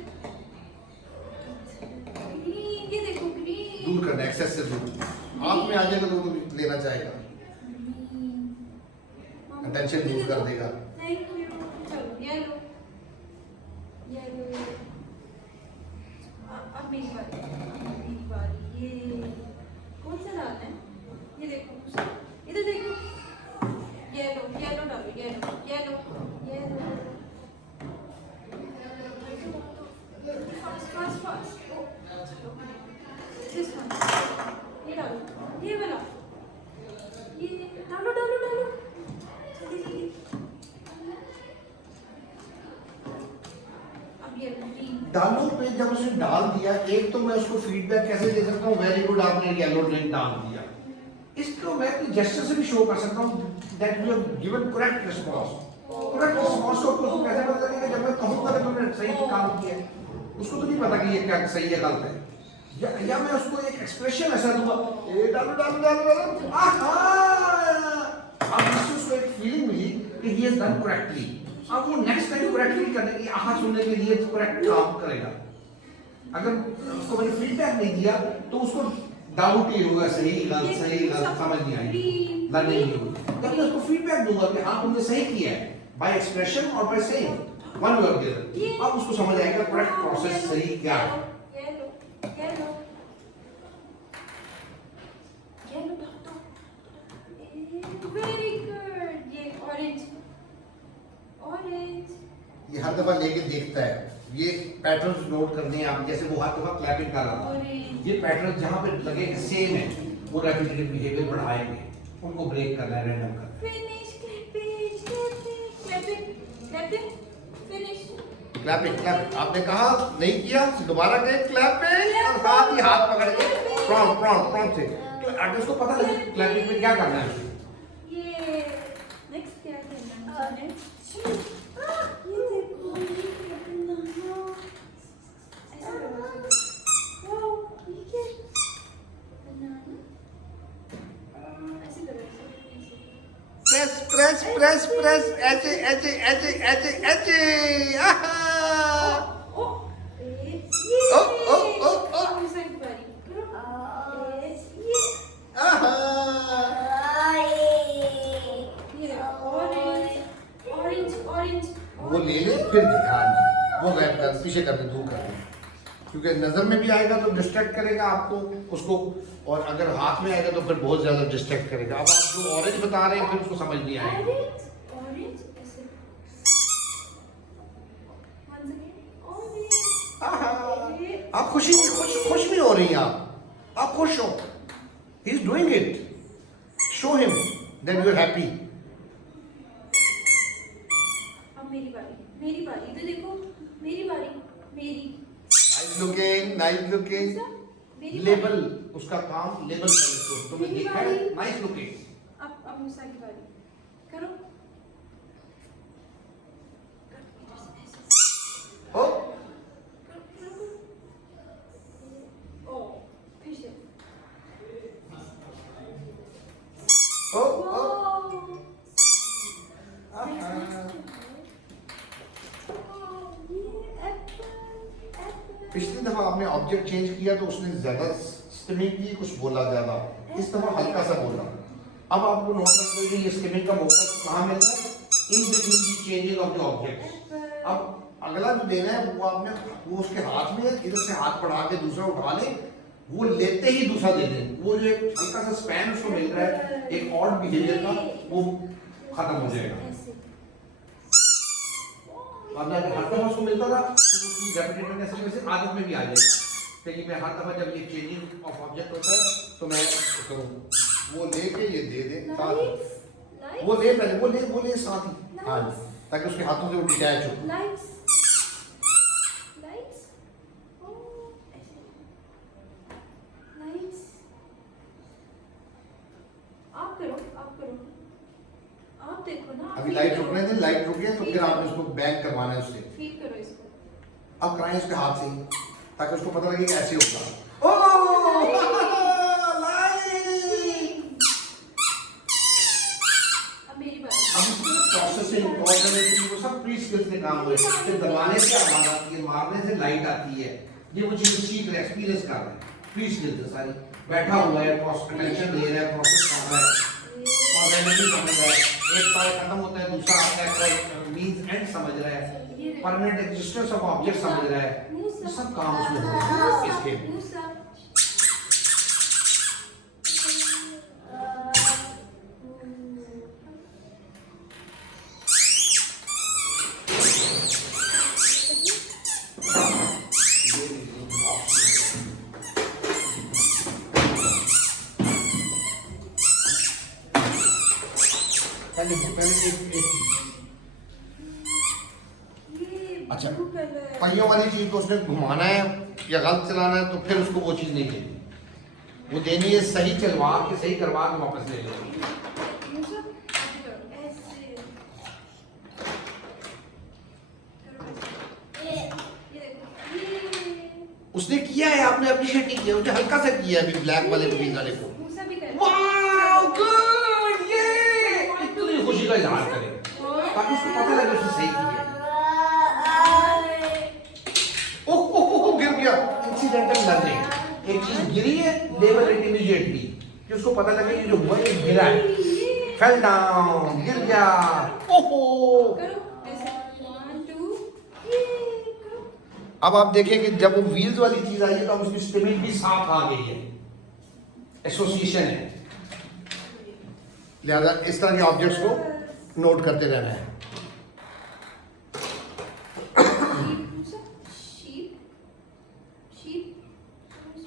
ग्रीन, ये देखो ग्रीन दूर करना, एक्सेस से दूर। हाथ में आ जाएगा तो वो लेना चाहेगा, अटेंशन लूज कर देगा। Thank you. चलो येलो येलो, अब मेरी बारी, मेरी बारी। ये कौन सा डालना है? ये देखो, इधर देखो, येलो येलो डालो, yellow yellow yellow, fast fast fast. This one, ये डालो, ये वाला, ये डालो डालो डालो, जल्दी जल्दी। अब ये ग्रीन डालो पे जब उसने डाल दिया, एक तो मैं उसको फीडबैक कैसे दे सकता हूँ? वेरी गुड, आपने येलो ड्रिंक डाल दिया। इसको मैं अपनी जेस्चर से भी शो कर सकता हूँ that you have given correct response. Correct response को उसको कैसे पता चलेगा? जब मैं कहूँगा कि तुमने सही काम किया है। उसको तो नहीं पता कि ये क्या सही है गलत है। या मैं उसको एक एक्सप्रेशन ऐसा दूंगा, ये डालो डालो डालो डालो, आहा, अब इससे उसको एक फीलिंग मिली कि ही हैज डन करेक्टली। अब वो नेक्स्ट टाइम करेक्टली करने की आहा सुनने के लिए करेक्ट काम करेगा। अगर उसको मैंने फीडबैक नहीं दिया तो उसको डाउट ही होगा, सही गलत समझ नहीं आएगी, लर्निंग नहीं होगी। जब मैं उसको फीडबैक दूंगा कि हाँ तुमने सही किया है, बाय एक्सप्रेशन और by saying one word there, अब उसको समझ आएगा करेक्ट प्रोसेस सही क्या है। येलो येलो येलो डालो, वेरी गुड। ये ऑरेंज ऑरेंज, ये हर दफा लेके देखता है। ये पैटर्न्स नोट करने हैं आप, जैसे वो हर दफा क्लैपिंग कर रहा था। ये पैटर्न जहाँ पे लगे कि सेम है, वो रेपिटेटिव बिहेवियर बढ़ाएंगे, उनको ब्रेक करना है, रैंडम करना है। Finish clapping clapping clapping finish clapping clapping आपने कहा नहीं किया, दोबारा कहे क्लैपिंग, और साथ ही हाथ पकड़ के प्रॉम्प्ट प्रॉम्प्ट प्रॉम्प्ट से। तो आगे उसको पता लगे क्लैपिंग में क्या करना है। ये नेक्स्ट क्या करना है? ये देखो, ये करना ऐसा करो। वाओ, ये क्या? बनाना, ऐसे करो, प्रेस प्रेस प्रेस प्रेस, ऐसे ऐसे ऐसे ऐसे ऐसे, आहा। ओ ये ओ, ओ, ओ, ओ। अब इस साइड बारी करो। ये आहा। ये ऑरेंज ऑरेंज ऑरेंज, वो ले ले फिर ध्यान, वो गायब कर, पीछे कर दे, दूर कर दे, क्योंकि नजर में भी आएगा तो डिस्ट्रैक्ट करेगा आपको उसको, और अगर हाथ में आएगा तो फिर बहुत ज्यादा डिस्ट्रैक्ट करेगा। अब आप जो ऑरेंज बता रहे हैं फिर उसको समझ नहीं आएगा। ऑरेंज ऑरेंज ऐसे, once again ऑरेंज। आहा। आप खुश भी हो रही हैं आप खुश हो। He is doing it, show him that you are happy. अब मेरी बारी, इधर देखो, मेरी बारी, मेरी नाइस लुकिंग मेरी लेबल, उसका काम लेबल करने को तुमने मेरी देखा है। बारी। Nice looking. अब मूसा की बारी करो। पिछली दफा आपने ऑब्जेक्ट चेंज किया तो उसने ज्यादा स्किमिंग की, कुछ बोला ज्यादा, इस दफा हल्का सा बोला। अब आपको नोट करते हैं ये स्किमिंग का मौका कहाँ मिल रहा है? In between the changing of the object. अब अगला जो देना है वो आपने, वो उसके हाथ में है, इधर से हाथ बढ़ा के दूसरा उठा ले, वो लेते ही दूसरा दे दें। वो जो एक हल्का सा स्पैन उसको मिल रहा है एक ऑड बिहेवियर का, वो खत्म हो जाएगा। वरना हर दफा उसको मिलता था तो उसकी रेपिटेटिवनेस वैसे आदत में भी आ जाएगा कि मैं हर दफा जब ये चेंजिंग ऑफ ऑब्जेक्ट होता है तो मैं करूँ, वो लेके ये दे दे साथ ही। वो ले पहले, वो ले साथ ही, हाँ, ताकि उसके हाथों से वो डिटैच हो। आप देखो ना, अभी लाइट रुकने दे, लाइट रुक गया तो फिर आपने उसको बैंक करवाना है उससे। फील करो इसको। अब कराएं उसके हाथ से ही, ताकि उसको पता लगे कि ऐसे होगा। ओह अब मेरी बात। अब प्रोसेसिंग कोऑर्डिनेटिंग वो सब प्री स्किल्स के काम हुए। फिर दबाने से आवाज आती है, मारने से लाइट आती है, ये वो चीजें सीख रहे, एक्सपीरियंस कर रहे हैं। प्री स्किल्स है सारी। बैठा हुआ है, अटेंशन दे रहा है, प्रोसेस कर रहा है, ऑर्गेनाइजिंग समझ रहा है। एक पार्ट खत्म होता है, दूसरा आता है, मींस एंड समझ रहा है, परमानेंट एग्जिस्टेंस ऑफ ऑब्जेक्ट समझ रहा है। ये सब काम उसमें हो रहा है इसके। अच्छा, पहियों वाली चीज को उसने घुमाना है या गलत चलाना है तो फिर उसको वो चीज नहीं देनी, वो देनी है सही चलवा के, सही करवा के वापस ले लो। उसने किया है, आपने अप्रिशिएट नहीं किया, उसने हल्का सा किया है अभी ब्लैक वाले को, ग्रीन वाले को। वाओ गुड, ये इतनी खुशी का इजहार करें ताकि उसको पता लगे उसने सही किया। ओह गिर गया, इंसिडेंटल लर्निंग। एक चीज गिरी है, लेवल इट इमीडिएटली, कि उसको पता लगे कि जो हुआ है गिरा है, फेल डाउन, गिर गया। ओहो, अब आप देखें कि जब वो व्हील्स वाली चीज आई है तो अब उसकी स्टिमिंग भी साफ आ गई है, एसोसिएशन है। लिहाजा इस तरह के ऑब्जेक्ट्स को नोट करते रहना है।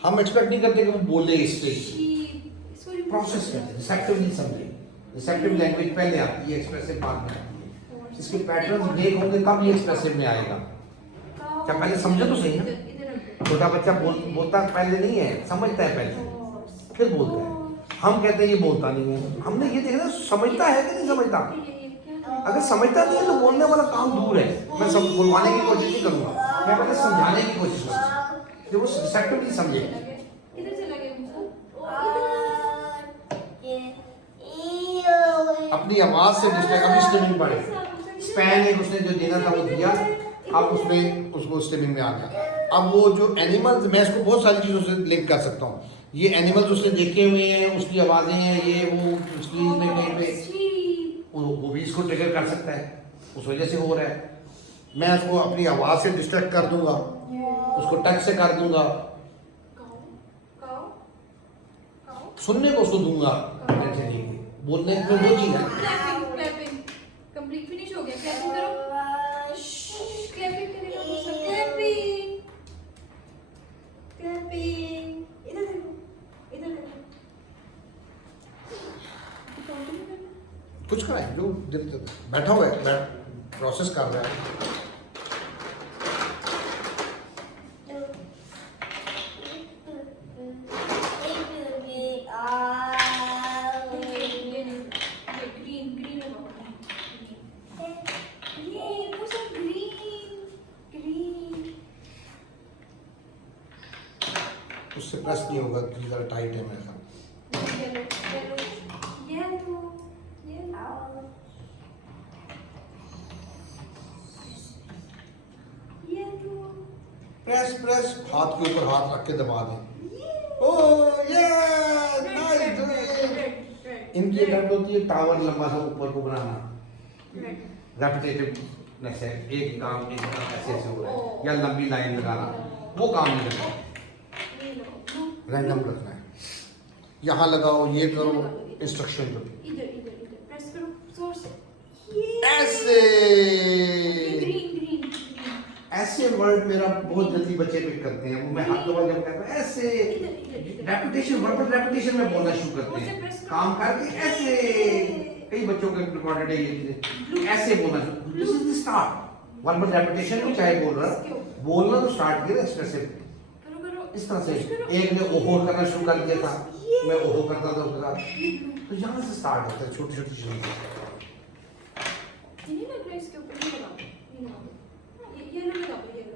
हम एक्सपेक्ट नहीं करते कि वो बोले इससे, प्रोसेस करते हैं, रिसेप्टिव नहीं समझे। रिसेप्टिव लैंग्वेज पहले आती है, एक्सप्रेसिव बाद में आती है। इसके पैटर्न्स ब्रेक होंगे तब ये एक्सप्रेसिव में आएगा। क्या पहले समझो तो सही ना, छोटा बच्चा बोलता पहले नहीं है, समझता है पहले फिर बोलता है। हम कहते हैं ये बोलता नहीं है, हमने ये देखना समझता है कि नहीं समझता। अगर समझता नहीं है तो बोलने वाला काम दूर है। मैं सब बुलवाने की कोशिश नहीं करूंगा, मैं पहले समझाने की कोशिश करूंगा कि वो रिसेप्टिव नहीं समझे। अपनी आवाज से डिस्ट्रैक्ट, अभी स्टिमिंग बढ़े, स्पैन एक उसने जो देना था वो दिया, अब उसमें उसको स्टिमिंग में आ गया। अब वो जो एनिमल्स, मैं इसको बहुत सारी चीज़ों से लिंक कर सकता हूँ। ये एनिमल्स उसने देखे हुए हैं, उसकी आवाज़ें हैं, ये वो स्क्रीन में कहीं पे वो भी इसको ट्रिगर कर सकता है, उस वजह से हो रहा है। मैं उसको अपनी आवाज़ से डिस्ट्रैक्ट कर दूंगा, उसको टच से कर दूंगा, सुनने को उसको दूंगा, बोलने में वो चीज़ है। कंप्लीट फिनिश हो गया, क्लैपिंग करो, क्लैपिंग करेगा, क्लैपिंग, क्लैपिंग, इधर देखो, इधर देखो, कुछ कराए जो बैठा हुआ है, प्रोसेस कर रहा है। उससे प्रेस नहीं होगा क्योंकि ज़रा टाइट है मेरे साथ। प्रेस प्रेस, हाथ के ऊपर हाथ रख के दबा दें। ओह ये नाइस डूइंग। इनकी अटेम्प्ट होती है टावर लंबा सा ऊपर को बनाना, रेपिटेटिवनेस है, एक काम ऐसे ऐसे हो रहा है, या लंबी लाइन लगाना, वो काम नहीं करना, रैंडम रखना है। यहाँ लगाओ, ये करो, इंस्ट्रक्शन दो, इधर इधर इधर प्रेस करो जोर से, ऐसे। ग्रीन ग्रीन ऐसे वर्ड मेरा बहुत जल्दी बच्चे पिक करते हैं, वो मैं हाथ दबा जब कहता हूँ ऐसे, रेपिटेशन, वर्बल रेपिटेशन में बोलना शुरू करते हैं, काम करके ऐसे। कई बच्चों के रिकॉर्डेड है ये चीजें, ऐसे बोलना शुरू। This is the start, verbal repetition में चाहे बोल रहा है, बोलना तो स्टार्ट किया एक्सप्रेसिव इस तरह से। एक ने ओहो करना शुरू कर दिया था, मैं ओहो करता था उसके साथ, तो यहाँ से स्टार्ट होता है छोटी छोटी चीजों से। ये ना प्रेस के ऊपर ये लगाओ, ये लगाओ, ये लो लगाओ, ये लो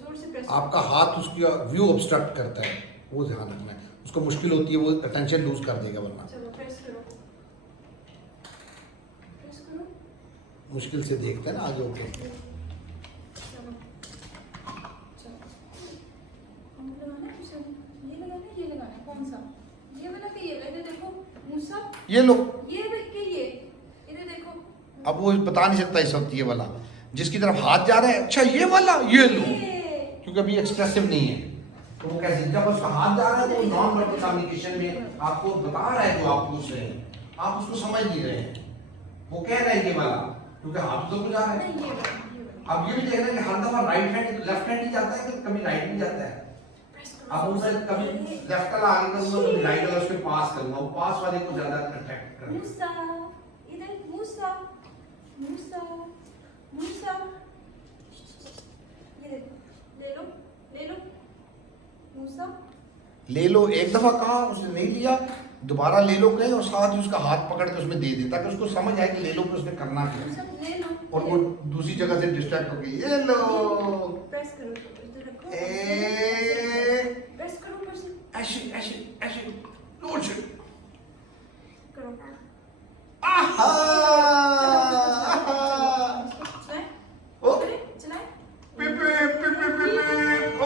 जोर से प्रेस। आपका हाथ उसकी व्यू ऑब्स्ट्रक्ट करता है, वो ध्यान रखना है, उसको मुश्किल होती है, वो अटेंशन लूज कर देगा वरना। चलो प्रेस करो, प्रेस करो, मुश्किल से देखते हैं ना आगे होके। चलो चलो हम लगाना है उसे, ये लगाना है, ये लगाना है, कौन सा, ये वाला कि ये वाला? इधर देखो मूसा, ये लो, ये देख के ये इधर देखो। अब वो बता नहीं सकता इस वक्त ये वाला जिसकी तरफ हाथ जा रहा है, अच्छा ये वाला, ये लो, क्योंकि अभी एक्सप्रेसिव नहीं है, तो वो कैसे, जब उसका हाथ जा रहा है तो वो नॉन वर्बल कम्युनिकेशन में आपको बता रहा है जो आप पूछ रहे हैं, आप उसको समझ नहीं रहे हैं, वो कह रहा है ये वाला, क्योंकि हाथ तो जा रहा है। नहीं ये वाला। अब ये भी देखना कि हर दफा राइट हैंड लेफ्ट हैंड ही जाता है कि कभी राइट भी जाता है। अब उसे कभी लेफ्ट वाला आगे करूंगा, कभी राइट वाला उसके पास करूंगा, वो पास वाले को ज्यादा अट्रैक्ट करेगा। मूसा, इधर मूसा, मूसा, मूसा, ये देखो, ले लो, ले लो, मूसा, ले लो, एक दफा कहा उसने नहीं लिया, दोबारा ले लो कहे और साथ ही उसका हाथ पकड़ के उसमें दे दे, ताकि उसको समझ आए कि ले लो कि उसने करना क्या मूसा है, ले लो, और वो दूसरी जगह से डिस्ट्रैक्ट हो गई। ये लो, प्रेस करो, इधर रखो, प्रेस करो ऊपर से, ऐसे ऐसे ऐसे लोड से, करो, आहा, चलाए, ओ, चलाए, पिप पिप पिप पिप पिप, ओ,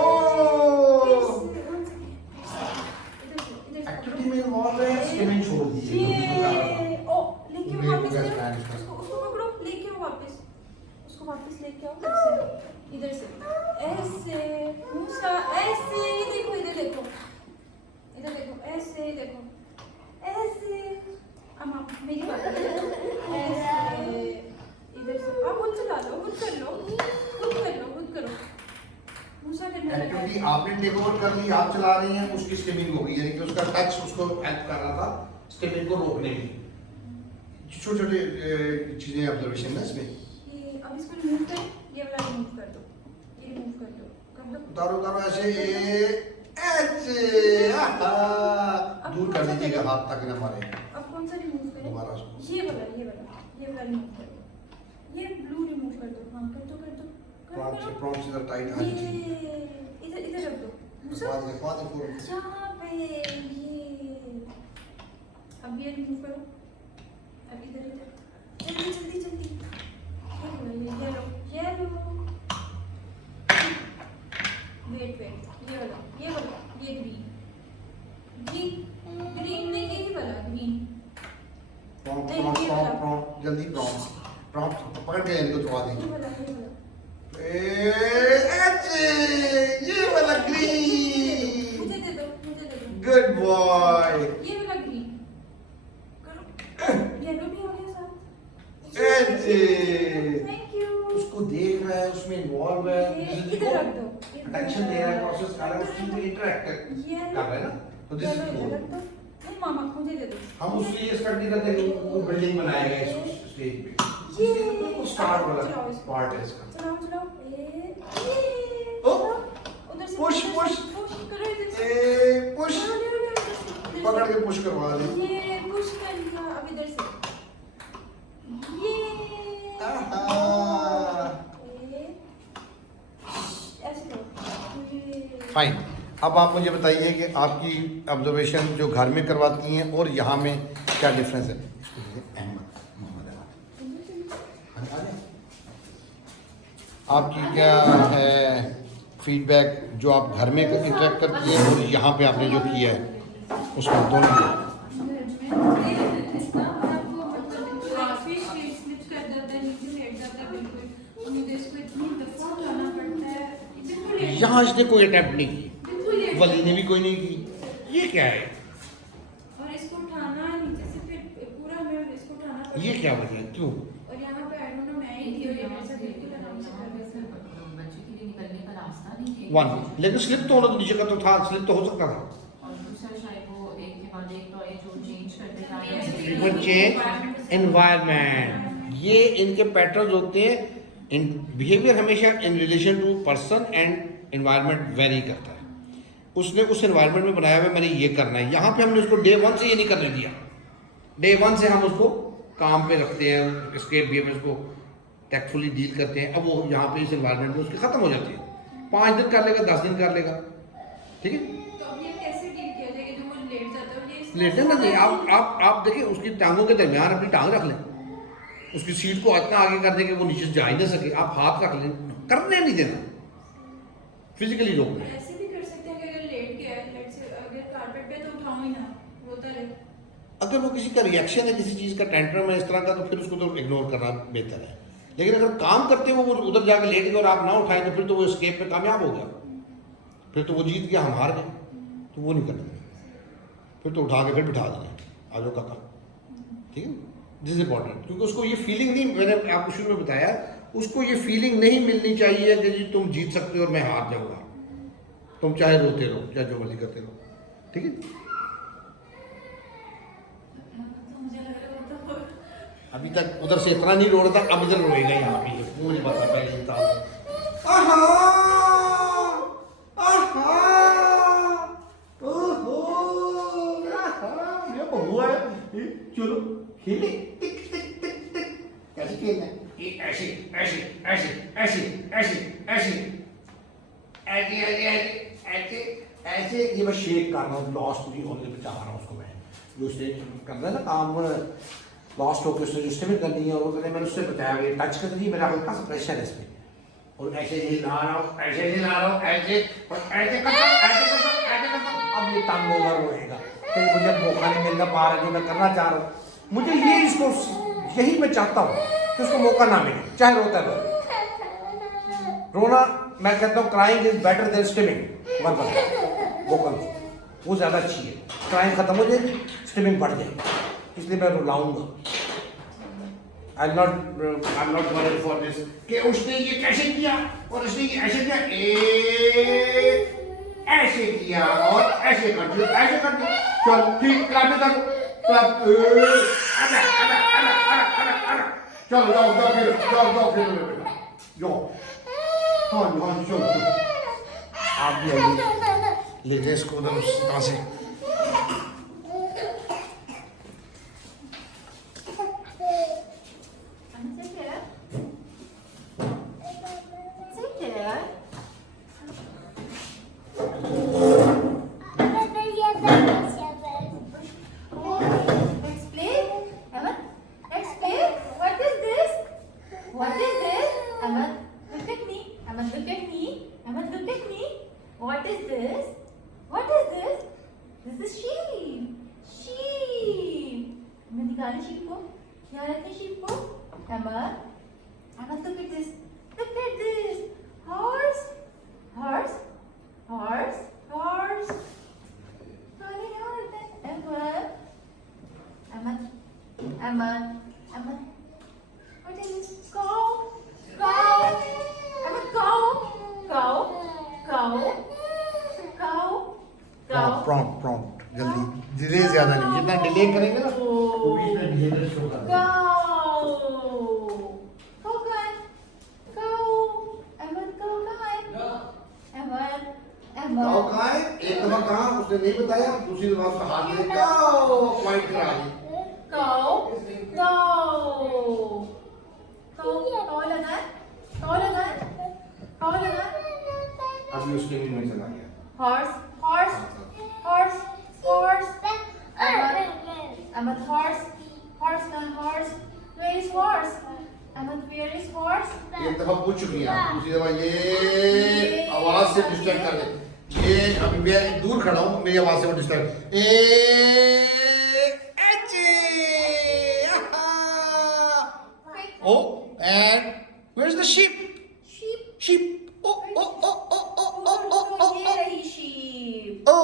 एक्टिविटी में इन्वॉल्व है, स्किमिंग छोड़ दीजिए, ये ओ लेके आओ वापस, ब्रेक हो गया उसको उसको पकड़ो, लेके आओ वापस, उसको वापस लेके आओ, इधर से ऐसे, मूसा ऐसे, देखो इधर देखो, इधर देखो, ऐसे देखो, ऐसे, अब मेरी बात ऐसे, इधर से आप खुद चला लो, खुद कर लो, खुद कर लो, खुद करो, मूसा करने लगा। एक्टिविटी आपने टेक ओवर कर ली, आप चला रही हैं, उसकी स्किमिंग हो गई, यानी कि उसका टच उसको हेल्प कर रहा था स्किमिंग को रोकने में। छोटे छोटे चीजें ऑब्जर्वेशन है इसमें। ये अब इसको रिमूव कर, ये वाला रिमूव कर दो, ये रिमूव कर दो, कर दो, उतारो उतारो ऐसे ऐसे, आहा, दूर कर दीजिएगा हाथ ताकि ना मारे। अब कौन सा रिमूव करें? दोबारा उसको। ये वाला, ये वाला, ये वाला रिमूव कर दो, ये ब्लू रिमूव कर दो, हाँ कर दो, कर दो, प्रॉम्प्ट इधर टाइट आ जी, इधर इधर रख दो, मूसा बाद में खोल। यहाँ पे ये, अब ये रिमूव करो, अब इधर इधर, जल्दी जल्दी जल्दी, ये लो, ये लो, वेट वेट, ये वाला, ये ग्रीन, ग्रीन नहीं, यही वाला ग्रीन, प्रॉम्प्ट जल्दी, प्रॉम्प्ट पकड़ के इनको दबा ये देंगे। वाला, ये वाला, ये वाला ग्रीन, मुझे दे दो, मुझे दे दो, गुड बॉय। ये वाला ग्रीन, करो, येलो भी हो गया साथ, थैंक यू, उसको देख रहा है, उसमें इन्वॉल्व है, इधर रख दो, अटेंशन दे रहा है, प्रोसेस कर रहा है, उसकी पे इंटरेक्ट कर रहा है ना, तो दिस चलो इज इधर रख दो, नहीं मामा मुझे दे दो, हम उससे ये एक्सपेक्ट नहीं करते कि वो बिल्डिंग बनाएगा इस स्टेज पे। ये बिल्कुल स्टार्ट वाला चलाओ इसको। पार्ट है इसका। चलाओ चलाओ, ओ, उधर से पुश, पुश। करो, इधर से पुश, ले, ले, ले, इधर से, पकड़ के पुश करवा दे। ये पुश कर लिया, अब इधर से ये आहा। ऐसे करो, फाइन। अब आप मुझे बताइए कि आपकी ऑब्जर्वेशन जो घर में करवाती हैं और यहाँ में क्या डिफरेंस है। इसको दीजिए, अहमद, मोहम्मद अहमद। आ जाए। आपकी क्या है फीडबैक जो आप घर में इंटरेक्ट करती है और यहाँ पे आपने जो किया है उसमें दोनों में? काफी स्लिप कर जाता है, नीचे लेट जाता है बिल्कुल। मुझे इसको इतनी दफा उठाना पड़ता है, बिल्कुल लेट यहाँ इसने कोई अटैम्प्ट नहीं की, बिल्कुल लेट वली ने भी कोई नहीं की। ये क्या है? और इसको उठाना नीचे से फिर पूरा हमें इसको उठाना पड़ता ये है। क्या वजह है, क्यों? और यहाँ पे आई डोंट नो मैं ही थी और ये मेरे साथ बिल्कुल आराम से कर रही थी। बच्चे के लिए निकलने का रास्ता नहीं है। वन लेकिन स्लिप तो होना तो नीचे का तो था, स्लिप तो हो सकता था। और दूसरा शायद वो एक के बाद एक टॉय जो चेंज करते जा रहे Yes, हैं। वो चेंज एनवायरनमेंट, ये इनके पैटर्न्स होते हैं। इन बिहेवियर हमेशा in relation to person and environment vary करता है। उसने उस एनवायरनमेंट में बनाया हुआ मैंने ये करना है, यहाँ पे हमने उसको डे वन से ये नहीं करने दिया। डे वन से हम उसको काम पे रखते हैं, स्केट बिहेवियर्स को टैक्टफुली डील करते हैं। अब वो यहाँ पे इस एनवायरनमेंट में उसके ख़त्म हो जाती है। 5 दिन कर लेगा, 10 दिन कर लेगा, ठीक है। तो अब ये कैसे डील किया जाए कि जो वो लेट जाता है, ये इसको- लेटने ना नहीं, आप देखिए उसकी टांगों के दरमियान अपनी टांग रख लें, उसकी सीट को इतना आगे कर दें कि वो नीचे से जा ही ना सके। आप हाथ रख लें, करने नहीं देना, फिजिकली रोकना है। ऐसे भी कर सकते हैं कि अगर लेट गया है, लेट से अगर कारपेट पे तो उठाओ ही ना, रोता रहे। अगर वो किसी का रिएक्शन है, किसी चीज़ का टेंट्रम है इस तरह का, तो फिर उसको तो इग्नोर करना बेहतर है। लेकिन अगर काम करते हुए वो उधर जाके लेट गए और आप ना उठाएं तो फिर तो वो स्केप में कामयाब हो गया, फिर तो वो जीत गया, हम हार गए। तो वो नहीं करना, फिर तो उठा के फिर बिठा देना, आ जाओ काका, ठीक है। दिस इज इंपॉर्टेंट, क्योंकि उसको ये फीलिंग नहीं, मैंने आपको शुरू में बताया, उसको ये फीलिंग नहीं मिलनी चाहिए कि जी तुम जीत सकते हो और मैं हार जाऊंगा। तुम चाहे रोते रहो, चाहे जो मर्जी करते रहो, ठीक है। मुझे लग रहा है वो तो अभी तक उधर से इतना नहीं रो रहा था, अब इधर रोएगा यहाँ पे, मुझे पता पहले था। आहा, आहा, ओहो, आहा, ये बहुआ है, ये चलो खेले, टिक टिक टिक टिक, कैसे खेलना है? ये ऐसे ऐसे ऐसे ऐसे ऐसे ऐसे ऐसे ऐसे ऐसे ऐसे, ये मैं शेक कर रहा हूँ, लॉस्ट नहीं होने पे चाह रहा हूँ उसको मैं, जो उसने करना है ना काम लॉस्ट होकर उसने जो स्टेमिक करनी है, और मैंने उससे बताया ये टच कर दी, मेरा हल्का सा प्रेशर है इसमें, और ऐसे नहीं ला रहा हूँ, ऐसे नहीं ला रहा हूँ, ऐसे और ऐसे करता हूँ, ऐसे करता हूँ, ऐसे करता हूँ। अब ये तंग ओवर होएगा, कहीं मुझे मौका नहीं मिल पा रहा जो मैं करना चाह रहा हूँ। मुझे ये इसको यही मैं चाहता हूँ कि उसको मौका ना मिले, चाहे रोता रहो। रोना मैं कहता हूँ crying is better than stimming, vocal वो ज़्यादा अच्छी है। क्राइंग खत्म हो जाएगी, स्टिमिंग बढ़ जाएगी, इसलिए मैं रुलाऊंगा। I am not worried for this कि उसने ये कैसे किया और उसने ये ऐसे किया, ऐसे किया और ऐसे कर दिया, ऐसे कर दिया, चल ठीक, क्लैप कर, क्लैप, चलो जाओ फिर जाओ, हाँ चलो आप भी आइए, ले गए इसको उधर उस तरह से। What is this? What is this? This is sheep. Sheep. मैं निकाले sheep को. क्या रखे sheep को? Emma. Emma, look at this. Look at this. Horse. Horse. Horse. Horse. Funny horse. Emma. Emma. Emma. Emma. What is this? Cow. Cow. Emma, cow. Cow. Cow. Cow. Cow. Prompt जल्दी, delay ज़्यादा नहीं, जितना delay करेंगे ना वो बीच में behaviour show कर देगा। Cow. Cow कहाँ है? Cow. Emma, cow कहाँ है? Emma. Emma. गाँव कहाँ है? एक दफा कहाँ उसने नहीं बताया, दूसरी दफा उसका हाथ में गाँव पॉइंट करा दी। Cow. Cow. Cow. Cow लगा है? Cow लगा है? Cow लगा है? अभी उसके भी में चला गया। Horse, horse, horse, horse. Ahmed, horse, horse, horse. Where is horse? Ahmed, where is horse? एक दफा पूछ चुकी हैं आप, दूसरी दफा ये आवाज से डिस्ट्रैक्ट कर दे। ये अभी मैं दूर खड़ा हूँ, मेरी आवाज से वो distract Oh, and where's the sheep? Sheep. Sheep. Oh, oh, oh, oh, oh, oh, oh, oh, ये oh. रही sheep. Oh.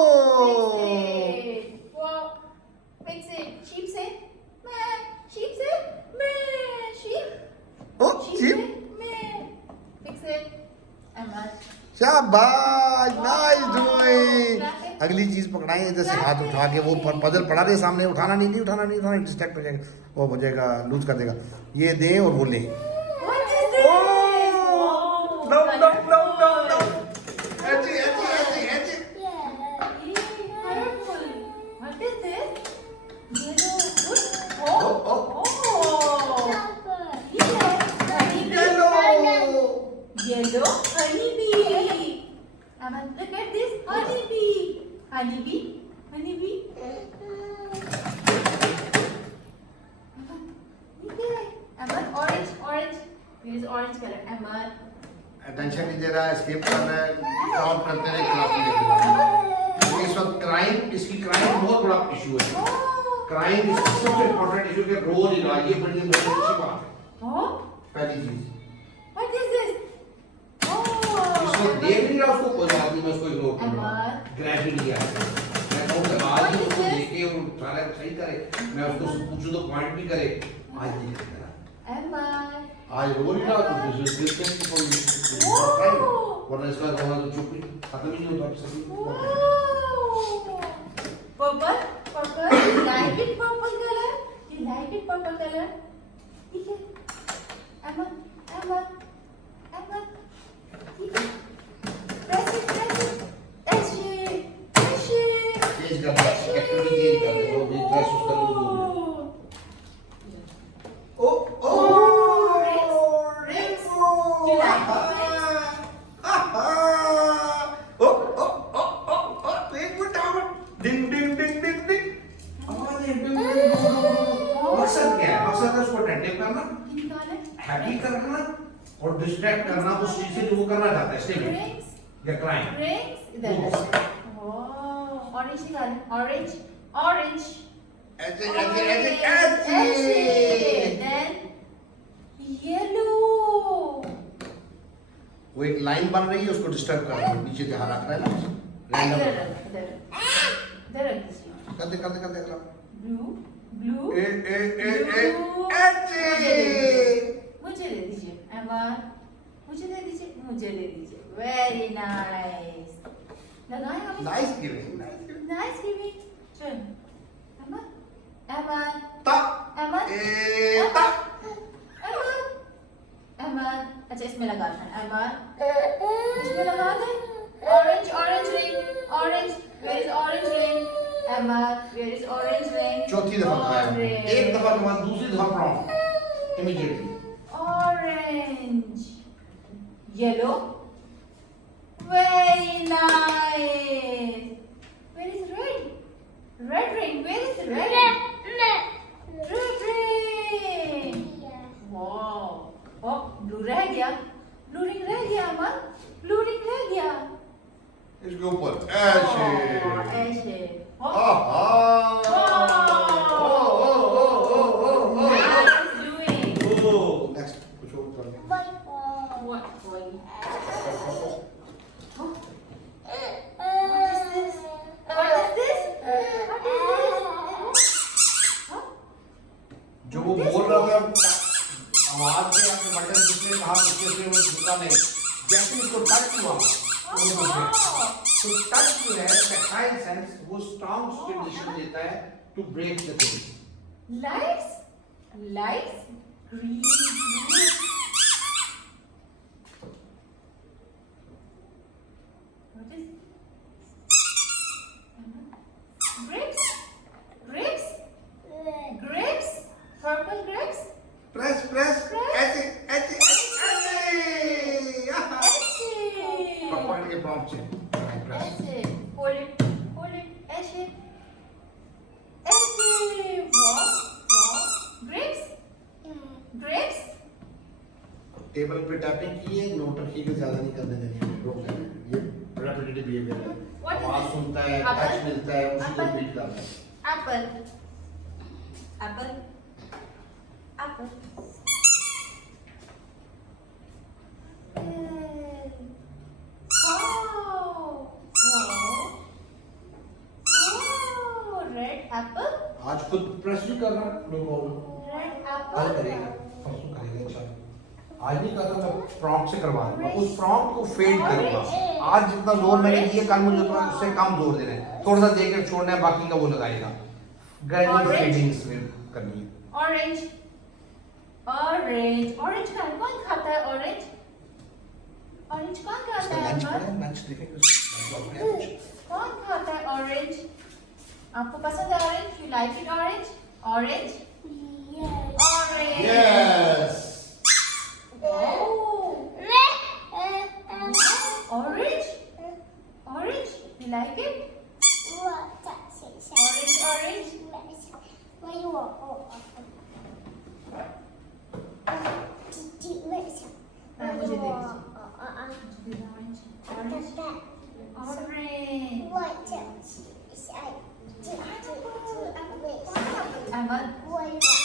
Fix it. Wow. Fix it. Sheep say meh. Sheep say meh. Sheep. Oh, Sheep sheep. say meh. Fix it. Ahmed. शाबाश, nice doing. अगली चीज पकड़ाएं, जैसे हाथ उठा के वो पजल पड़ा रहे सामने, उठाना नहीं उठाना, डिस्ट्रैक्ट हो जाएगा, वो हो जाएगा, लूज कर देगा। ये दे और वो ले। What is this? Wow. No. ऐसे Colorful. What is this? Yellow. Oh. Yellow honeybee. Ahmed, look at this honeybee. Honeybee. Ahmed, orange. Where is orange color? Ahmed. Attention नहीं दे रहा है, स्किप कर रहा है, ड्रॉप करते रहे, क्लास नहीं देते। इस वक्त इसकी क्राइम बहुत बड़ा इशू है। क्राइम इसका सबसे इम्पोर्टेंट इशू के रोज इलाज, ये बड़ी अच्छी बात है। Oh, पहली चीज what is this? इसको देख नहीं रहा, उसको कोई आदमी में उसको इग्नोर कर रहा है। Ahmed. ग्रेजुअली आ रहा है। मैं कहूँ कि आज ही उसको देखे और सारा सही करे, मैं उसको पूछूं तो पॉइंट भी करे, आज नहीं करेगा। Ahmed. आज रो नहीं रहा तो डिस्कस वरना इसका होगा तो चुप खत्म ही नहीं होता सभी। Purple. You like it purple color? ठीक है. Ahmed. ठीक है. Press it. चेंज कर दे, एक्टिविटी चेंज कर दे, वो भी ट्रेस उसका लूज हो गया। Rings. You like rings? मकसद क्या है? मकसद है उसको अटेंटिव करना, निकाले. हैप्पी करना और डिस्ट्रैक्ट करना उस चीज से जो वो करना चाहता है, स्टिमुलेट Rings. या क्राइम। Rings. इधर. Orange निकाले. Orange. ऐसे Then yellow. वो एक लाइन बन रही है, उसको डिस्टर्ब कर रहा है, नीचे ध्यान रख रहा है ना, रैंडम इधर रख दीजिए. कर दे अगला। Blue. मुझे दे दीजिए. Ahmed. मुझे दे दीजिए. Very nice. लगाएं हम. Nice giving. Nice giving. चल. Ahmed. ता Ahmed. ए ता Ahmed. अच्छा इसमें लगाना है. Ahmed. इसमें लगा दे. Orange ring. Orange. Where is orange ring? Ahmed. Where is orange ring? चौथी दफा कराया, एक दफा के बाद दूसरी दफा prompt immediately. Orange. Yellow. Very nice. Where is red? Red ring. Where is red? Red ring. Wow. Oh, blue रह गया. Blue ring रह गया अमन. Blue ring रह गया. इसके ऊपर ऐसे ऐसे. Nice doing. नेक्स्ट कुछ और कर। What boy? What is this? Huh? जो वो बोल रहा था आवाज से आपने बटन जिसने कहा उसके से वो झुका नहीं, जैसे उसको टच हुआ तो टच जो है टैक्टाइल सेंस वो स्ट्रॉन्ग स्टिमुलेशन देता है to break the thing. Lights, green, blue. What is? Grapes, purple grapes. Press ऐसे पकड़ के प्रॉम्प्ट से प्रेस। Hold it, ऐसे. Wow. Grapes. टेबल पे टैपिंग की है, नोट रखी है, ज्यादा नहीं करने देनी है, रोक देना है। ये रेपिटेटिव बिहेवियर है, आवाज सुनता है, टच मिलता है, उसी को रिपीट करना है। Apple. Apple. Apple. Wow. Wow. Wow. Red apple. आज खुद प्रेस भी कर रहा है, नो प्रॉब्लम। Red कल apple. करेगा, परसों करेगा इंशाल्लाह। आज नहीं करता, मैं प्रॉम्प्ट से करवा दूंगा, उस प्रॉम्प्ट को फेड करूंगा। आज जितना जोर मैंने दिया, कल मुझे थोड़ा उससे कम जोर देना है, थोड़ा सा देकर छोड़ना है, बाकी का वो लगाएगा। ग्रेजुअल फेडिंग्स में करनी है। Orange. Orange. Orange कौन खाता है orange? Orange कौन खाता है? लंच अमर? पड़ा, लंच देखेंगे। कौन खाता है orange? आपको पसंद है orange? You like it orange? Orange? Yes. Orange. Yes. Oh. Orange? Orange? You like it? Orange, orange. मुझे दे दीजिए। Orange. Orange. Ahmad. Pineapple.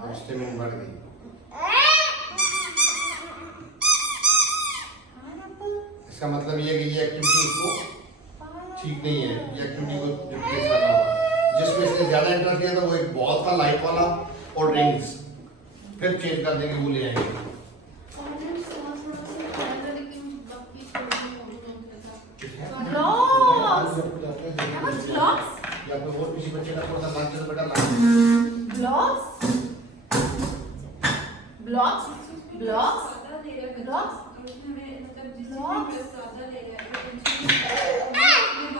अब स्टेमिंग बढ़ गई। Pineapple. इसका मतलब ये है कि ये एक्टिविटी उसको ठीक नहीं है, ये एक्टिविटी को रिप्लेस करना होगा। जिसमें इसने ज्यादा इंटरेस्ट लिया था वो एक बॉल था लाइट वाला और रिंग्स, फिर चेंज कर देंगे, वो ले आएंगे। Blocks. Ahmad, blocks. या फिर और किसी बच्चे का थोड़ा सा लंच है, बेटा lunch. Blocks. Blocks. Blocks. Blocks.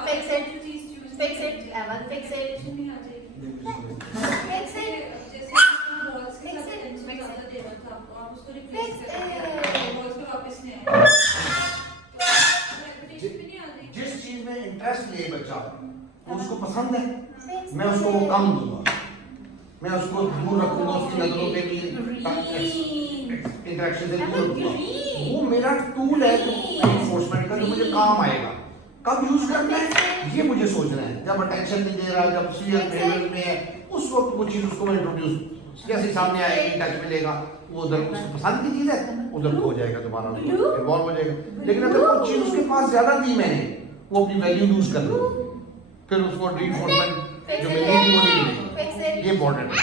Fix it. Fix it. Ahmad, fix it. Fix it. जिस चीज में इंटरेस्ट ले बच्चा, उसको पसंद है, मैं उसको वो कम दूंगा, मैं उसको दूर रखूंगा, उसकी नजरों के लिए इंटरेक्शन से दूर रखूंगा। वो मेरा टूल है एनफोर्समेंट का, जो मुझे काम आएगा। कब यूज करना है ये मुझे सोचना है। जब अटेंशन नहीं दे रहा, जब सीरियस बिहेवियर में है, उस वक्त वो चीज उसको मैं इंट्रोड्यूस जैसे सामने आएगी, टच मिलेगा, वो उधर उसको पसंद की चीज है, उधर हो जाएगा, दोबारा इन्वॉल्व हो जाएगा। लेकिन अगर वो चीज उसके पास ज्यादा दी मैंने, वो अपनी वैल्यू लूज कर दी, फिर उसको रीइंफोर्समेंट जो मिलनी थी वो नहीं मिलेगी। ये इंपॉर्टेंट है।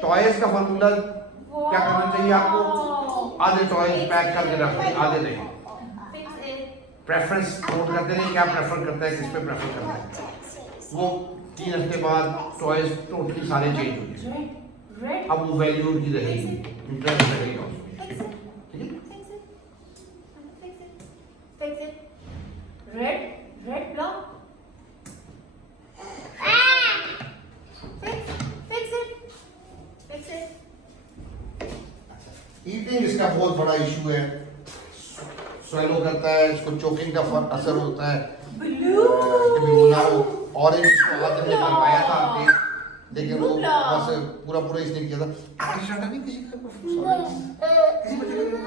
टॉयज का फार्मूला क्या करना चाहिए आपको? आधे टॉयज पैक करके रखने, आधे नहीं। प्रेफरेंस नोट करते नहीं, क्या प्रेफर करता है, किस पे प्रेफर करता है। वो 3 हफ्ते बाद टॉयज टोटली सारे चेंज हो जाएंगे। अब वो वैल्यू उनकी रहेगी, इंटरेस्ट रहेगा उसमें। ठीक है? Red block. Fix it. Eating इसका बहुत बड़ा इशू है, स्वेलो करता है, इसको चोकिंग का असर होता है। कभी वो ना हो, ऑरेंज इसको हाथ में कर पाया था आपने, लेकिन वो बस पूरा इसने किया था। शाटा नहीं किसी का किसी बच्चे का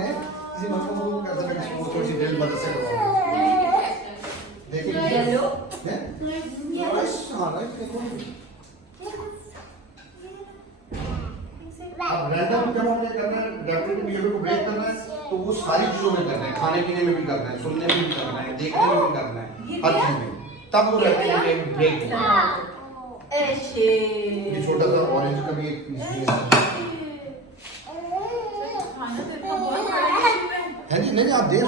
है, किसी बच्चे को करता है, किसी को थोड़ी सी ड्रिल मदद से करवाओ। देखिए Yellow. है बस हाँ ना देखो। अब रैंडम जब हमने करना है, डेफिनेटली बिहेवियर को ब्रेक करना है, तो वो सारी चीजों में करना है, खाने पीने में भी करना है, सुनने में भी करना है, देखने में भी करना है, हर चीज में, तब वो रैंडम ब्रेक होगा। ये छोटा सा ऑरेंज का भी एक पीस है। है नहीं नहीं आप देख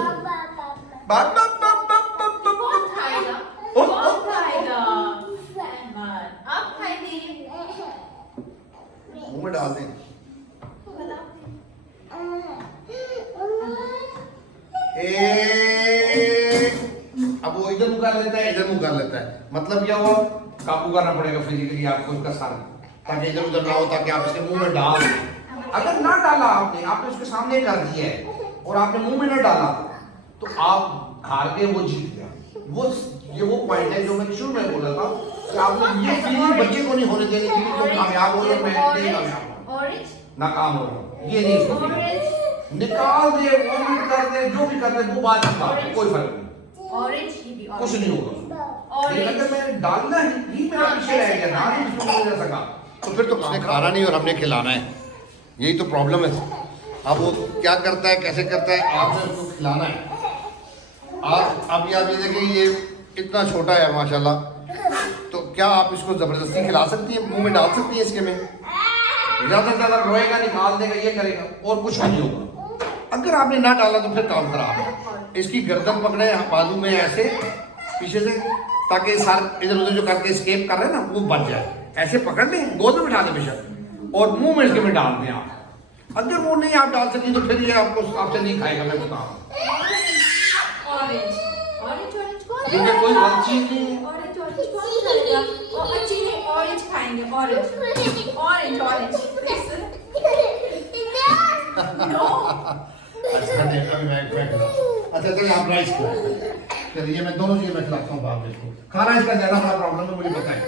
बात बात बात बात बात कौन खाएगा? कौन खाएगा? आप खाएंगे? मुंह में डाल दें। अब वो इधर मुंह कर लेता है, इधर मुंह कर लेता है, मतलब क्या हुआ? काबू करना पड़ेगा फिजिकली आपको उसका सर, ताकि इधर उधर ना हो, ताकि आप इसके मुंह में डाल दें। अगर ना डाला आपने उसके सामने कर दिया है और आपने मुंह में ना डाला, तो आप हार के वो जीत गया। वो पॉइंट है जो मैं शुरू में बोला था कि आपको ये फीलिंग बच्चे को नहीं होने देनी चाहिए तुम कामयाब हो रहे हो, मैं नहीं कामयाब हूं, ऑरेंज नाकाम हो रहा हूं, ये नहीं इसको feeling। ऑरेंज निकाल दे, वॉमिट कर दे, जो भी कर दे वो बात की बात है, कोई फर्क नहीं, ऑरेंज ही भी कुछ नहीं होगा। लेकिन ऑरेंज अगर मैं डालना ही मेरा पीछे रह गया, डाल ही उसको नहीं जा सका, तो फिर तो उसने खाना नहीं और हमने खिलाना है, यही तो प्रॉब्लम है। अब वो क्या करता है, कैसे करता है, आपने उसको खिलाना है। अब ये आप ये देखिए, ये इतना छोटा है माशाल्लाह, तो क्या आप इसको ज़बरदस्ती खिला सकती हैं, मुंह में डाल सकती हैं इसके में? ज़्यादा से ज़्यादा रोएगा, निकाल देगा, ये करेगा और कुछ नहीं होगा। अगर आपने ना डाला तो फिर काम खराब है। इसकी गर्दन पकड़े बाजू में ऐसे पीछे से, ताकि सार इधर उधर जो करके स्केप कर रहे हैं ना वो बच जाए। ऐसे पकड़ लें, गोद में बिठा दें बेशक, और मुंह में इसके में डाल दें आप। अगर वो नहीं आप डाल सकें तो फिर ये आपको आपसे नहीं खाएगा, मैं बता रहा हूँ। ऑरेंज ऑरेंज ऑरेंज कौन क्योंकि कोई गलत चीज नहीं है। ऑरेंज ऑरेंज कौन खाएगा? और अच्छी नहीं, ऑरेंज खाएंगे, ऑरेंज ऑरेंज ऑरेंज नो। अच्छा नहीं, अभी मैं खिलाऊं। अच्छा चलिए आप राइस खिलाएं, चलिए मैं दोनों चीजें मैं खिलाता हूँ बाप को। खाना इसका ज्यादा बड़ा प्रॉब्लम है, मुझे पता है।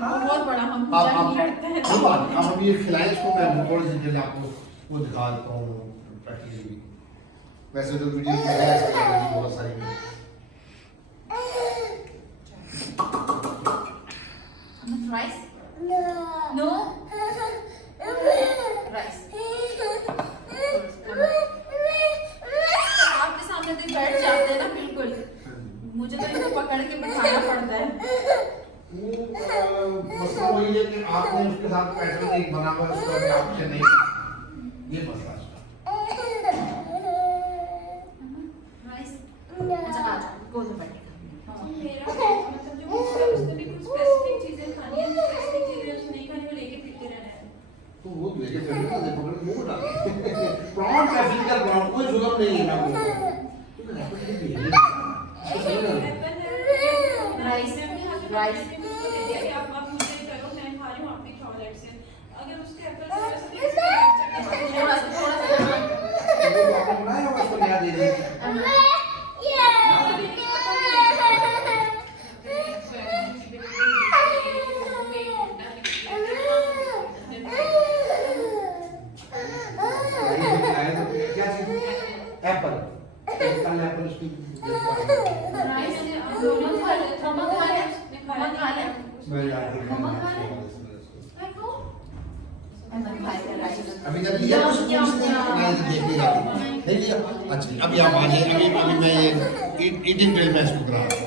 बहुत बड़ा हम आप करते हैं। कोई बात नहीं, आप ये खिलाएं इसको, मैं थोड़ी सी देर आपको वो दिखा देता हूँ प्रैक्टिकली। वैसे तो वीडियो में है इसके बहुत सारी। राइस नो राइस आपके सामने तो बैठ जाते हैं ना, बिल्कुल मुझे तो इनको पकड़ के बिठाना पड़ता है। मसला वही है कि आपने उसके साथ पैटर्न नहीं बना हुआ, उसको अभी आपसे नहीं, ये मसला है उसका। राइस अच्छा आ जाओ, गोद में बैठेगा। मेरा मतलब जो उसने भी कुछ स्पेसिफिक चीजें खानी है, स्पेसिफिक चीजें उसने नहीं खानी, वो लेके फिरते रहना है। तो वो लेके फिर ना देखो पकड़ मुंह डाल प्रॉन का फिजिकल प्रॉन कोई जुल्म नहीं है, मैं बोलता हूं। राइस राइस आप मुझे करो, मैं खा रही हूँ, आप भी खाओ, लेट्स से अगर उसके एप्पल से वैसे थोड़ा सा वो तो आपने बनाया होगा, उसको नया दे दीजिए। क्या चीज? एप्पल, कल एप्पल उसकी राइस दोनों खा ले, मम्मा खा ले, मम्मा खा ले, मम्मा खा ले, अभी तक लिया कुछ मैं तो देख लिया नहीं लिया। अच्छा अभी आप आ जाइए, अभी मैं ये ईटिंग ड्रिल में इसको करा रहा हूं।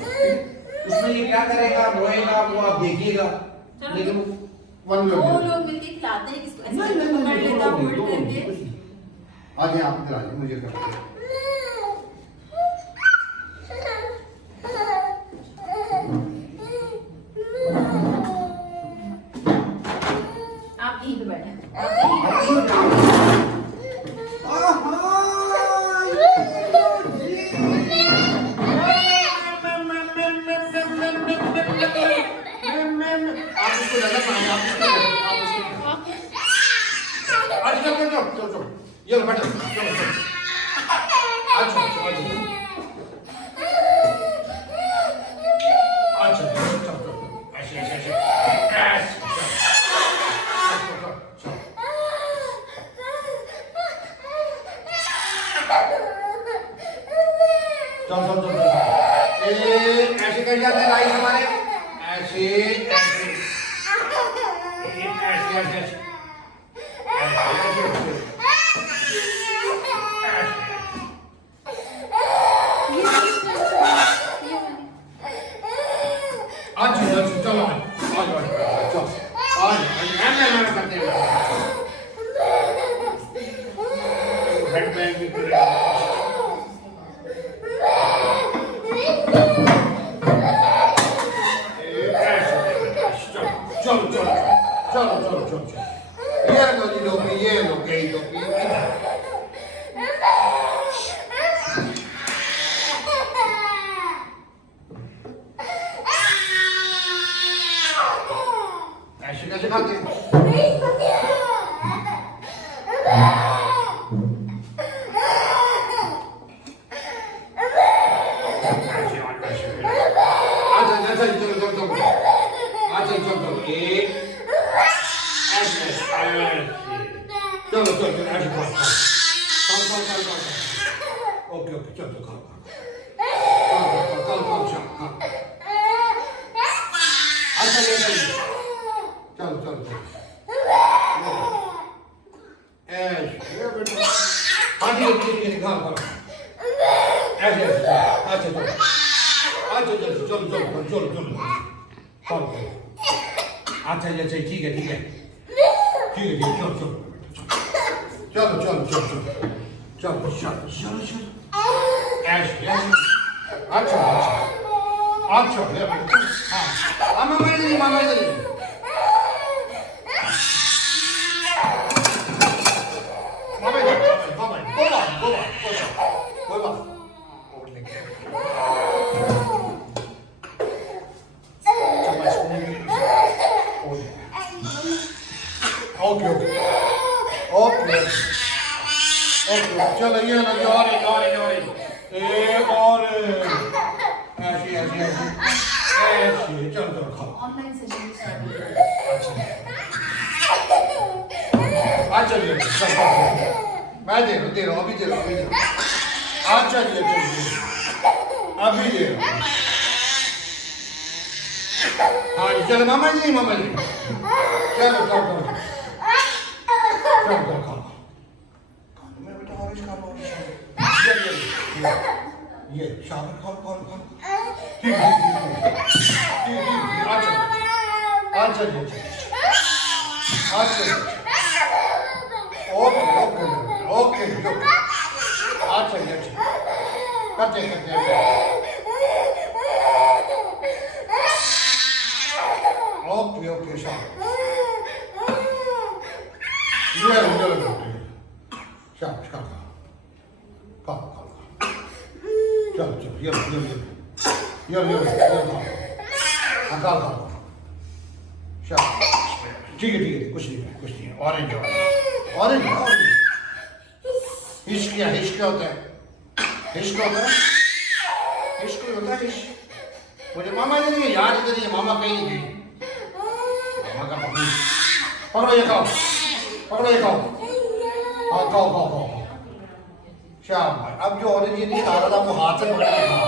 उसमें ये क्या करेगा, रोएगा, वो आप देखिएगा, लेकिन वन दो लोग मिलके खिलाते हैं, किसको ऐसे पकड़ लेता होल्ड करके। आ जाइए आप इधर आ जाइए, मुझे कर आप यहीं पे बैठे, आप यहीं पे ये बैठो, अच्छा चलो ऐसे कर जाते हैं राइस हमारे, ऐसे ऐसे ऐसे ऐसे अच्छा चलो आज मैं करते हैं हेड बैग भी चलो ये लो गई ऐसे कैसे खाते हैं? अच्छा ये चलो चलो चलो ऐश ये बेटा हाँ ठीक खा खा ऐसे अच्छा चलो चलो चलो चलो चलो चलो चलो अच्छा ये सही ठीक है चलो चलो चलो चलो चलो चलो चलो चलो चलो ऐश अच्छा ये बेटा हाँ मामा इधर मामा चलो ये ना जोरे और ऐसे चलो खाओ ऑनलाइन सेशन स्टार्ट हो गया अच्छा मैं दे रहा हूँ अभी दे रहा हूँ अच्छा जी अभी दे रहा हूँ हाँ जी चलो मामा जी चलो खाओ मैं बेटा ऑरेंज खा लो ये शाम खाओ ठीक अच्छा जी अच्छा ओके अच्छा करते ओके शाम शाम चलो खाओ शाम ठीक है कुछ नहीं ऑरेंज हिश क्या होता है मुझे मामा इधर नहीं यार इधर ही मामा कहीं नहीं मामा का पकड़ो ये खाओ हाँ खाओ शाम अब जो ऑरेंज नहीं खा रहा था वो हाथ से पकड़ के खा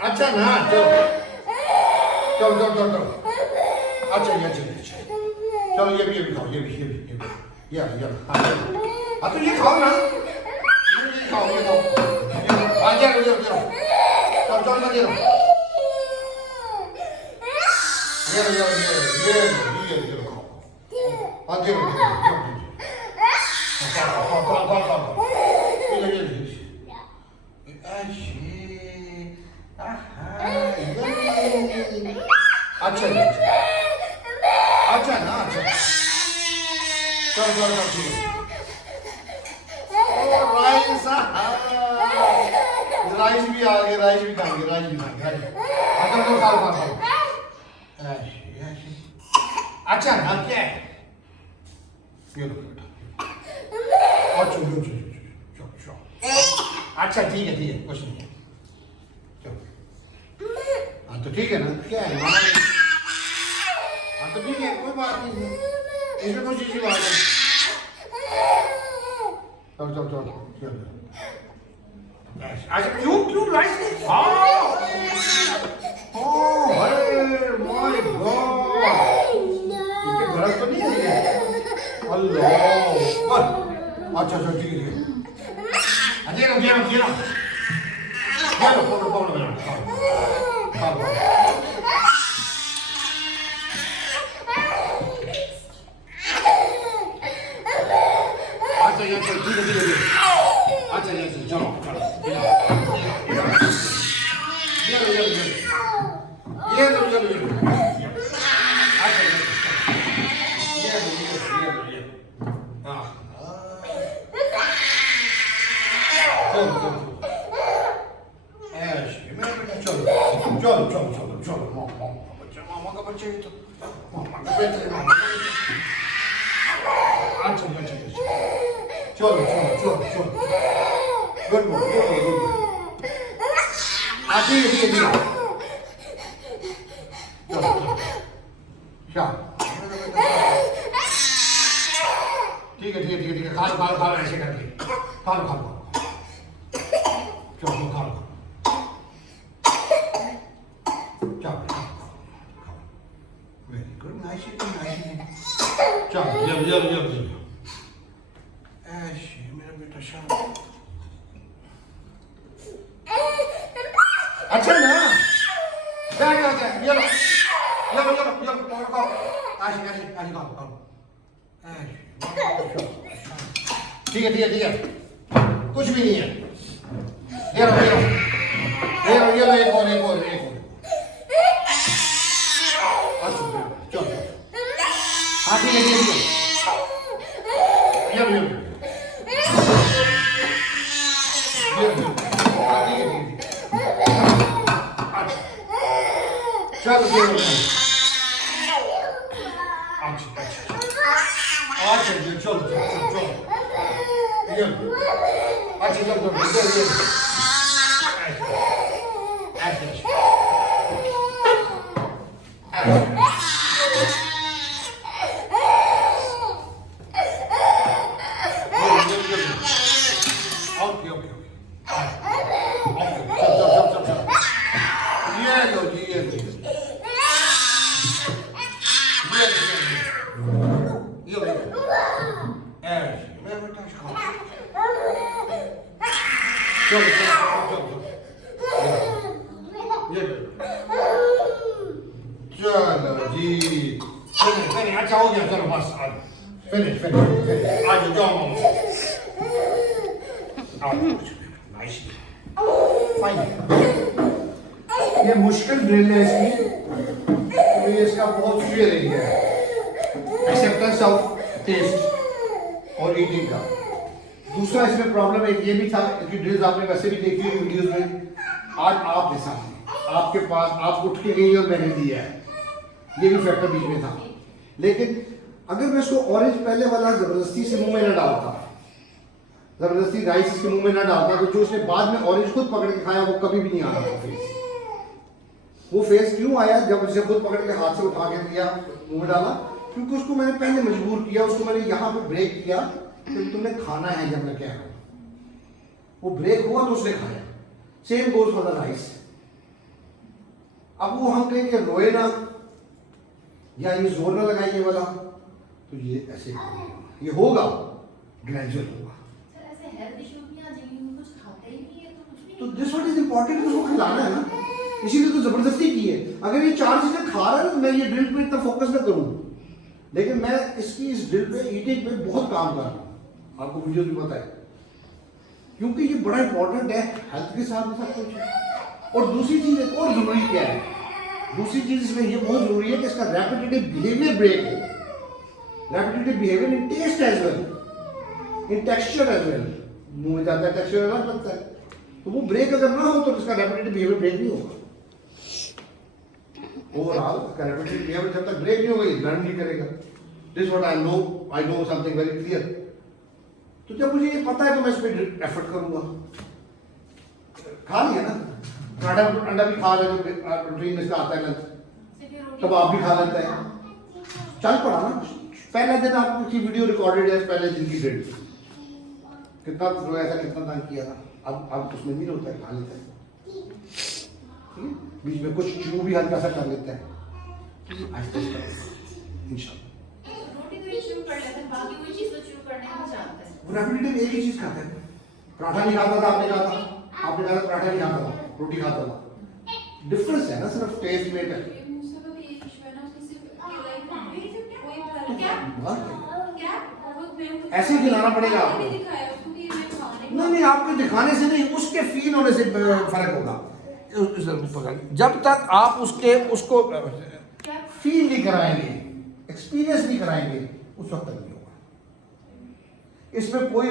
अच्छा ना चलो अच्छा चलो ये भी खाओ ये हाँ तो ये खाओ ना ये खाओ हाँ चलो मैं दे रहा हूँ ये खाओ हाँ दे अच्छा ना चलो राइस भी आ गए राइस भी खाएंगे खाओ अच्छा ना क्या है ये लो बेटा अच्छा ठीक है कुछ नहीं है चलो हाँ तो ठीक है ना क्या है हाँ तो ठीक है कोई बात नहीं इसमें कुछ चीज़ बात है चलो अच्छा क्यों राइस नहीं अरे माय गॉड इतने गलत तो नहीं है अल्लाह अच्छा ठीक है दे रहा पकड़ो खाओ अच्छा ये ठीक है अच्छा ये चलो ये चलो मामा का बच्चा ही तो मामा का बेटा है मामा अच्छा चलो गुड ठीक है ठीक है खा ऐसे करके खा लो चलो खा लो चलो वेरी गुड नाइस चलो जब ऐसे मेरा बेटा शांत अच्छा ना क्या ये लो ठीक है कुछ भी नहीं है ये लो एक और चलो हाँ ठीक है चलो जी अच्छा हो गया चलो बस फिनिश आज जाओ ये मुश्किल ड्रिल है इसकी तो ये इसका बहुत फेलियर एरिया है एक्सेप्टेंस ऑफ टेस्ट और ईटिंग का। दूसरा इसमें प्रॉब्लम एक ये भी था कि ड्रिल्स आपने वैसे भी देखी हुई वीडियोस में आज आप जैसा आपके पास आप उठ के गई और मैंने दिया है ये भी फैक्टर बीच में था। लेकिन अगर मैं इसको ऑरेंज पहले वाला जबरदस्ती से मुंह में न डालता जबरदस्ती राइस इसके मुंह में न डालता तो जो उसने बाद में ऑरेंज खुद पकड़ के खाया वो कभी भी नहीं आ रहा था फेस। वो फेस क्यों आया जब उसे खुद पकड़ के हाथ से उठा के दिया मुंह में डाला क्योंकि उसको मैंने पहले मजबूर किया उसको मैंने यहाँ पे ब्रेक किया कि तुम्हें खाना है जब मैं कह रहा हूँ वो ब्रेक हुआ तो उसने खाया। Same goes for the rice. अब वो हम कहेंगे रोए ना या ये जोर ना लगाए ये वाला तो ये ऐसे ये होगा ग्रेजुअल होगा। तो दिस व्हाट इज इंपॉर्टेंट उसको खिलाना है ना इसीलिए तो जबरदस्ती की है। अगर ये 4 चीजें खा रहा है तो मैं ये ड्रिल पे इतना फोकस ना करूं लेकिन मैं इसकी इस ड्रिल पे ईटिंग पे बहुत काम कर रहा हूँ आपको वीडियो भी पता है क्योंकि ये बड़ा इंपॉर्टेंट है हेल्थ के साथ सब कुछ है। और दूसरी चीज एक और जरूरी क्या है दूसरी चीज इसमें ये बहुत जरूरी है कि इसका रेपिटेटिव बिहेवियर ब्रेक हो। Repetitive behaviour in taste as well in texture as well मुंह में जाता है टेक्सचर अलग लगता है तो वो ब्रेक अगर ना हो तो इसका रेपिटेटिव बिहेवियर ब्रेक नहीं होगा। ओवरऑल इसका रेपिटेटिव बिहेवियर जब तक ब्रेक नहीं होगा ये लर्न नहीं करेगा। This what I know something very clear. तो जब मुझे ये पता है तो मैं इस पे एफर्ट करूंगा। खा लिया ना पराठा अंडा भी खा रहे प्रोटीन इसका आता है लंच तब आप भी खा लेता है चल पड़ा ना। पहला दिन आपकी वीडियो रिकॉर्डेड है पहले दिन की डेट कितना रोया था कितना तंग किया था अब उसमें नहीं रोता है खा लेता है बीच में कुछ चू भी हल्का सा कर लेता है रेपिटेटिव एक ही चीज खाता है। पराठा नहीं खाता था आपने कहा था पराठा नहीं खाता था रोटी खाता था डिफरेंस है ना सिर्फ टेस्ट में है। ऐसे ही खिलाना पड़ेगा आपको नहीं आपको दिखाने से नहीं उसके फील होने से फर्क होगा। जब तक आप उसको फील नहीं कराएंगे एक्सपीरियंस नहीं कराएंगे उस वक्त तक नहीं होगा। इसमें कोई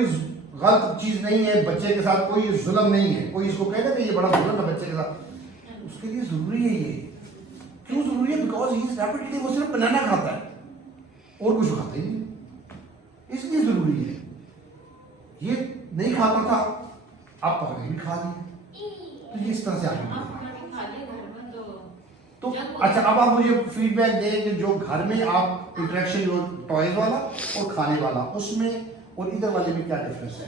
गलत चीज नहीं है बच्चे के साथ कोई जुल्म नहीं है कोई इसको कहेगा कि ये बड़ा जुल्म है बच्चे के साथ उसके लिए जरूरी है ये क्यों जरूरी है बिकॉज ही इज रेपिटेटिव वो सिर्फ बनाना खाता है और कुछ खाता ही नहीं इसलिए जरूरी है। ये नहीं खाता था आप पकड़ भी खा लिए तो ये इस तरह से आगे तो अच्छा अब आप मुझे फीडबैक दें कि जो घर में आप इंटरेक्शन जो टॉयज वाला और खाने वाला उसमें और इधर वाले में क्या डिफरेंस है।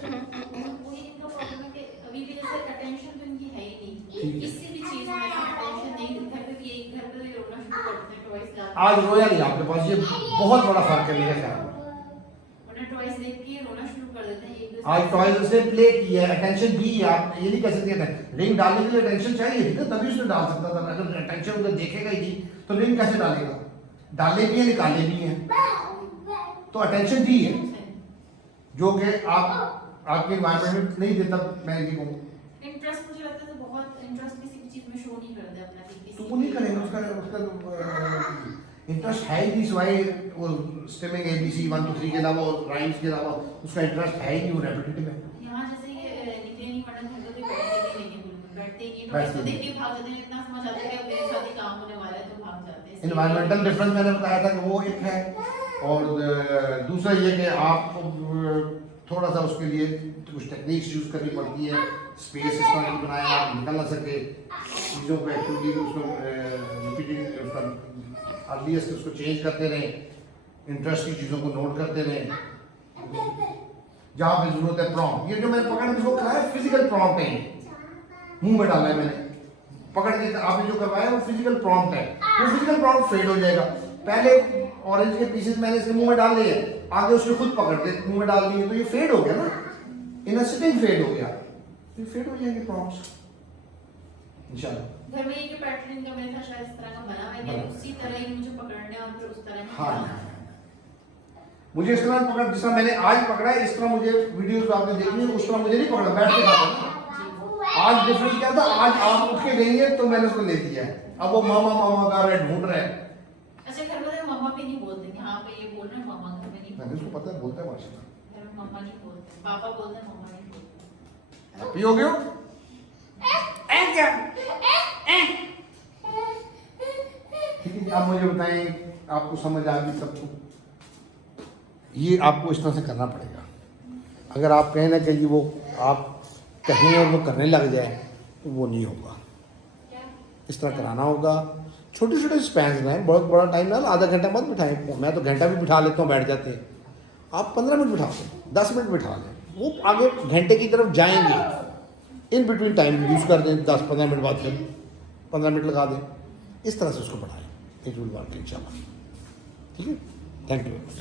अभी भी जैसे अटेंशन तो इनकी है ही नहीं किसी भी चीज में अटेंशन नहीं घर पे भी एक आज रोया नहीं आपके पास, ये बहुत बड़ा फर्क है मेरे ख्याल में। उन्हें टॉयज देख के रोना शुरू कर देते हैं एक दूसरे आज टॉयज से प्ले किया है, अटेंशन दी है, आप ये नहीं कह सकते रिंग डालने के लिए अटेंशन चाहिए थी ना, तभी उसने डाल सकता था। अगर अटेंशन उधर देखेगा ही नहीं तो रिंग कैसे डालेगा? डाले भी है, निकाले भी हैं, तो अटेंशन दी है, जो कि आपके एनवायरनमेंट में नहीं देता। मैं ये कहूँ इंटरेस्ट, मुझे लगता है बहुत इंटरेस्ट किसी भी चीज में शो नहीं करते अपना, तो वो नहीं करेंगे, उसका इंटरेस्ट है ही नहीं, सिवाय वो स्टेमिंग ABC 1 2 3 के अलावा, राइम्स के अलावा उसका इंटरेस्ट है ही नहीं, वो रेपिटेटिव है। यहाँ जैसे ये निकले नहीं मॉडर्न है तो बैठते ही नहीं, बिल्कुल बैठते ही नहीं, बैठते तो नहीं। देख के भाग जाते हैं, इतना समझ आता है कि अब मेरे साथ ही काम होने वाला है तो भाग जाते हैं। इन्वायरमेंटल डिफरेंस मैंने बताया था कि वो एक है, और दूसरा ये कि आपको थोड़ा सा उसके लिए कुछ टेक्निक्स यूज़ करनी पड़ती है, स्पेस इस तरह की बनाए आप निकल ना सके, चीज़ों को एक्टिवली उसको रिपीटिंग उसका अर्लीस्ट उसको चेंज करते रहें, इंटरेस्ट की चीज़ों को नोट करते रहें, जहाँ पे जरूरत है प्रॉम्प्ट। ये जो मैंने पकड़ के कराया फिजिकल प्रॉम्प्ट है, मुंह में डाला है मैंने, पकड़ के आपने जो करवाया वो फिजिकल प्रॉम्प्ट है, वो फिजिकल प्रॉम्प्ट फेड हो जाएगा। पहले ऑरेंज के पीसेस मैंने इसके मुंह में डाल लिए, आगे उसके खुद पकड़ के मुंह में डाल दिए, तो ये फेड हो गया ना, इन सिटिंग फेड हो गया, ये फेड हो जाएंगे प्रॉम्प्ट्स इंशाल्लाह। घर में एक पैटर्न का मेरे साथ शायद इस तरह का बना हुआ है कि उसी तरह ही मुझे पकड़ना है और फिर उस तरह ही हाँ, मुझे इस तरह पकड़, जिस तरह मैंने आज पकड़ा है, इस तरह मुझे वीडियोस आपने देखी है, उस तरह मुझे नहीं पकड़ा, बैठ के खाता। आज डिफरेंस क्या था, आज आप उठ के गई है तो मैंने उसको ले दिया है, अब वो मामा मामा कर रहे ढूंढ रहे हैं। अच्छा, घर में मम्मा पे नहीं बोलते कि हाँ पे ये बोल रहे हैं, मम्मा घर में नहीं मैंने बोलते, उसको पता है, बोलता है माशाल्लाह। घर में मम्मा नहीं बोलते, पापा बोलते हैं, मम्मा नहीं बोलते। हैप्पी हो गए हो? ठीक है, आप मुझे बताएं, आपको समझ आ गई सबको? ये आपको इस तरह से करना पड़ेगा। अगर आप कहें ना कि ये वो आप कहें और वो करने लग जाए तो वो नहीं होगा, इस तरह कराना होगा। छोटे छोटे स्पैन्स में, बहुत बड़ा टाइम ना, आधा घंटा मत बिठाएं, मैं तो घंटा भी बिठा लेता हूँ, बैठ जाते हैं। आप 15 मिनट बिठा दें, 10 मिनट बिठा दें, वो आगे घंटे की तरफ जाएंगे। इन बिटवीन टाइम रिड्यूस कर दें, 10-15 मिनट बाद फिर 15 मिनट लगा दें, इस तरह से उसको बढ़ाएं, इट विल वर्क इंशाल्लाह। ठीक है, थैंक यू वेरी मच।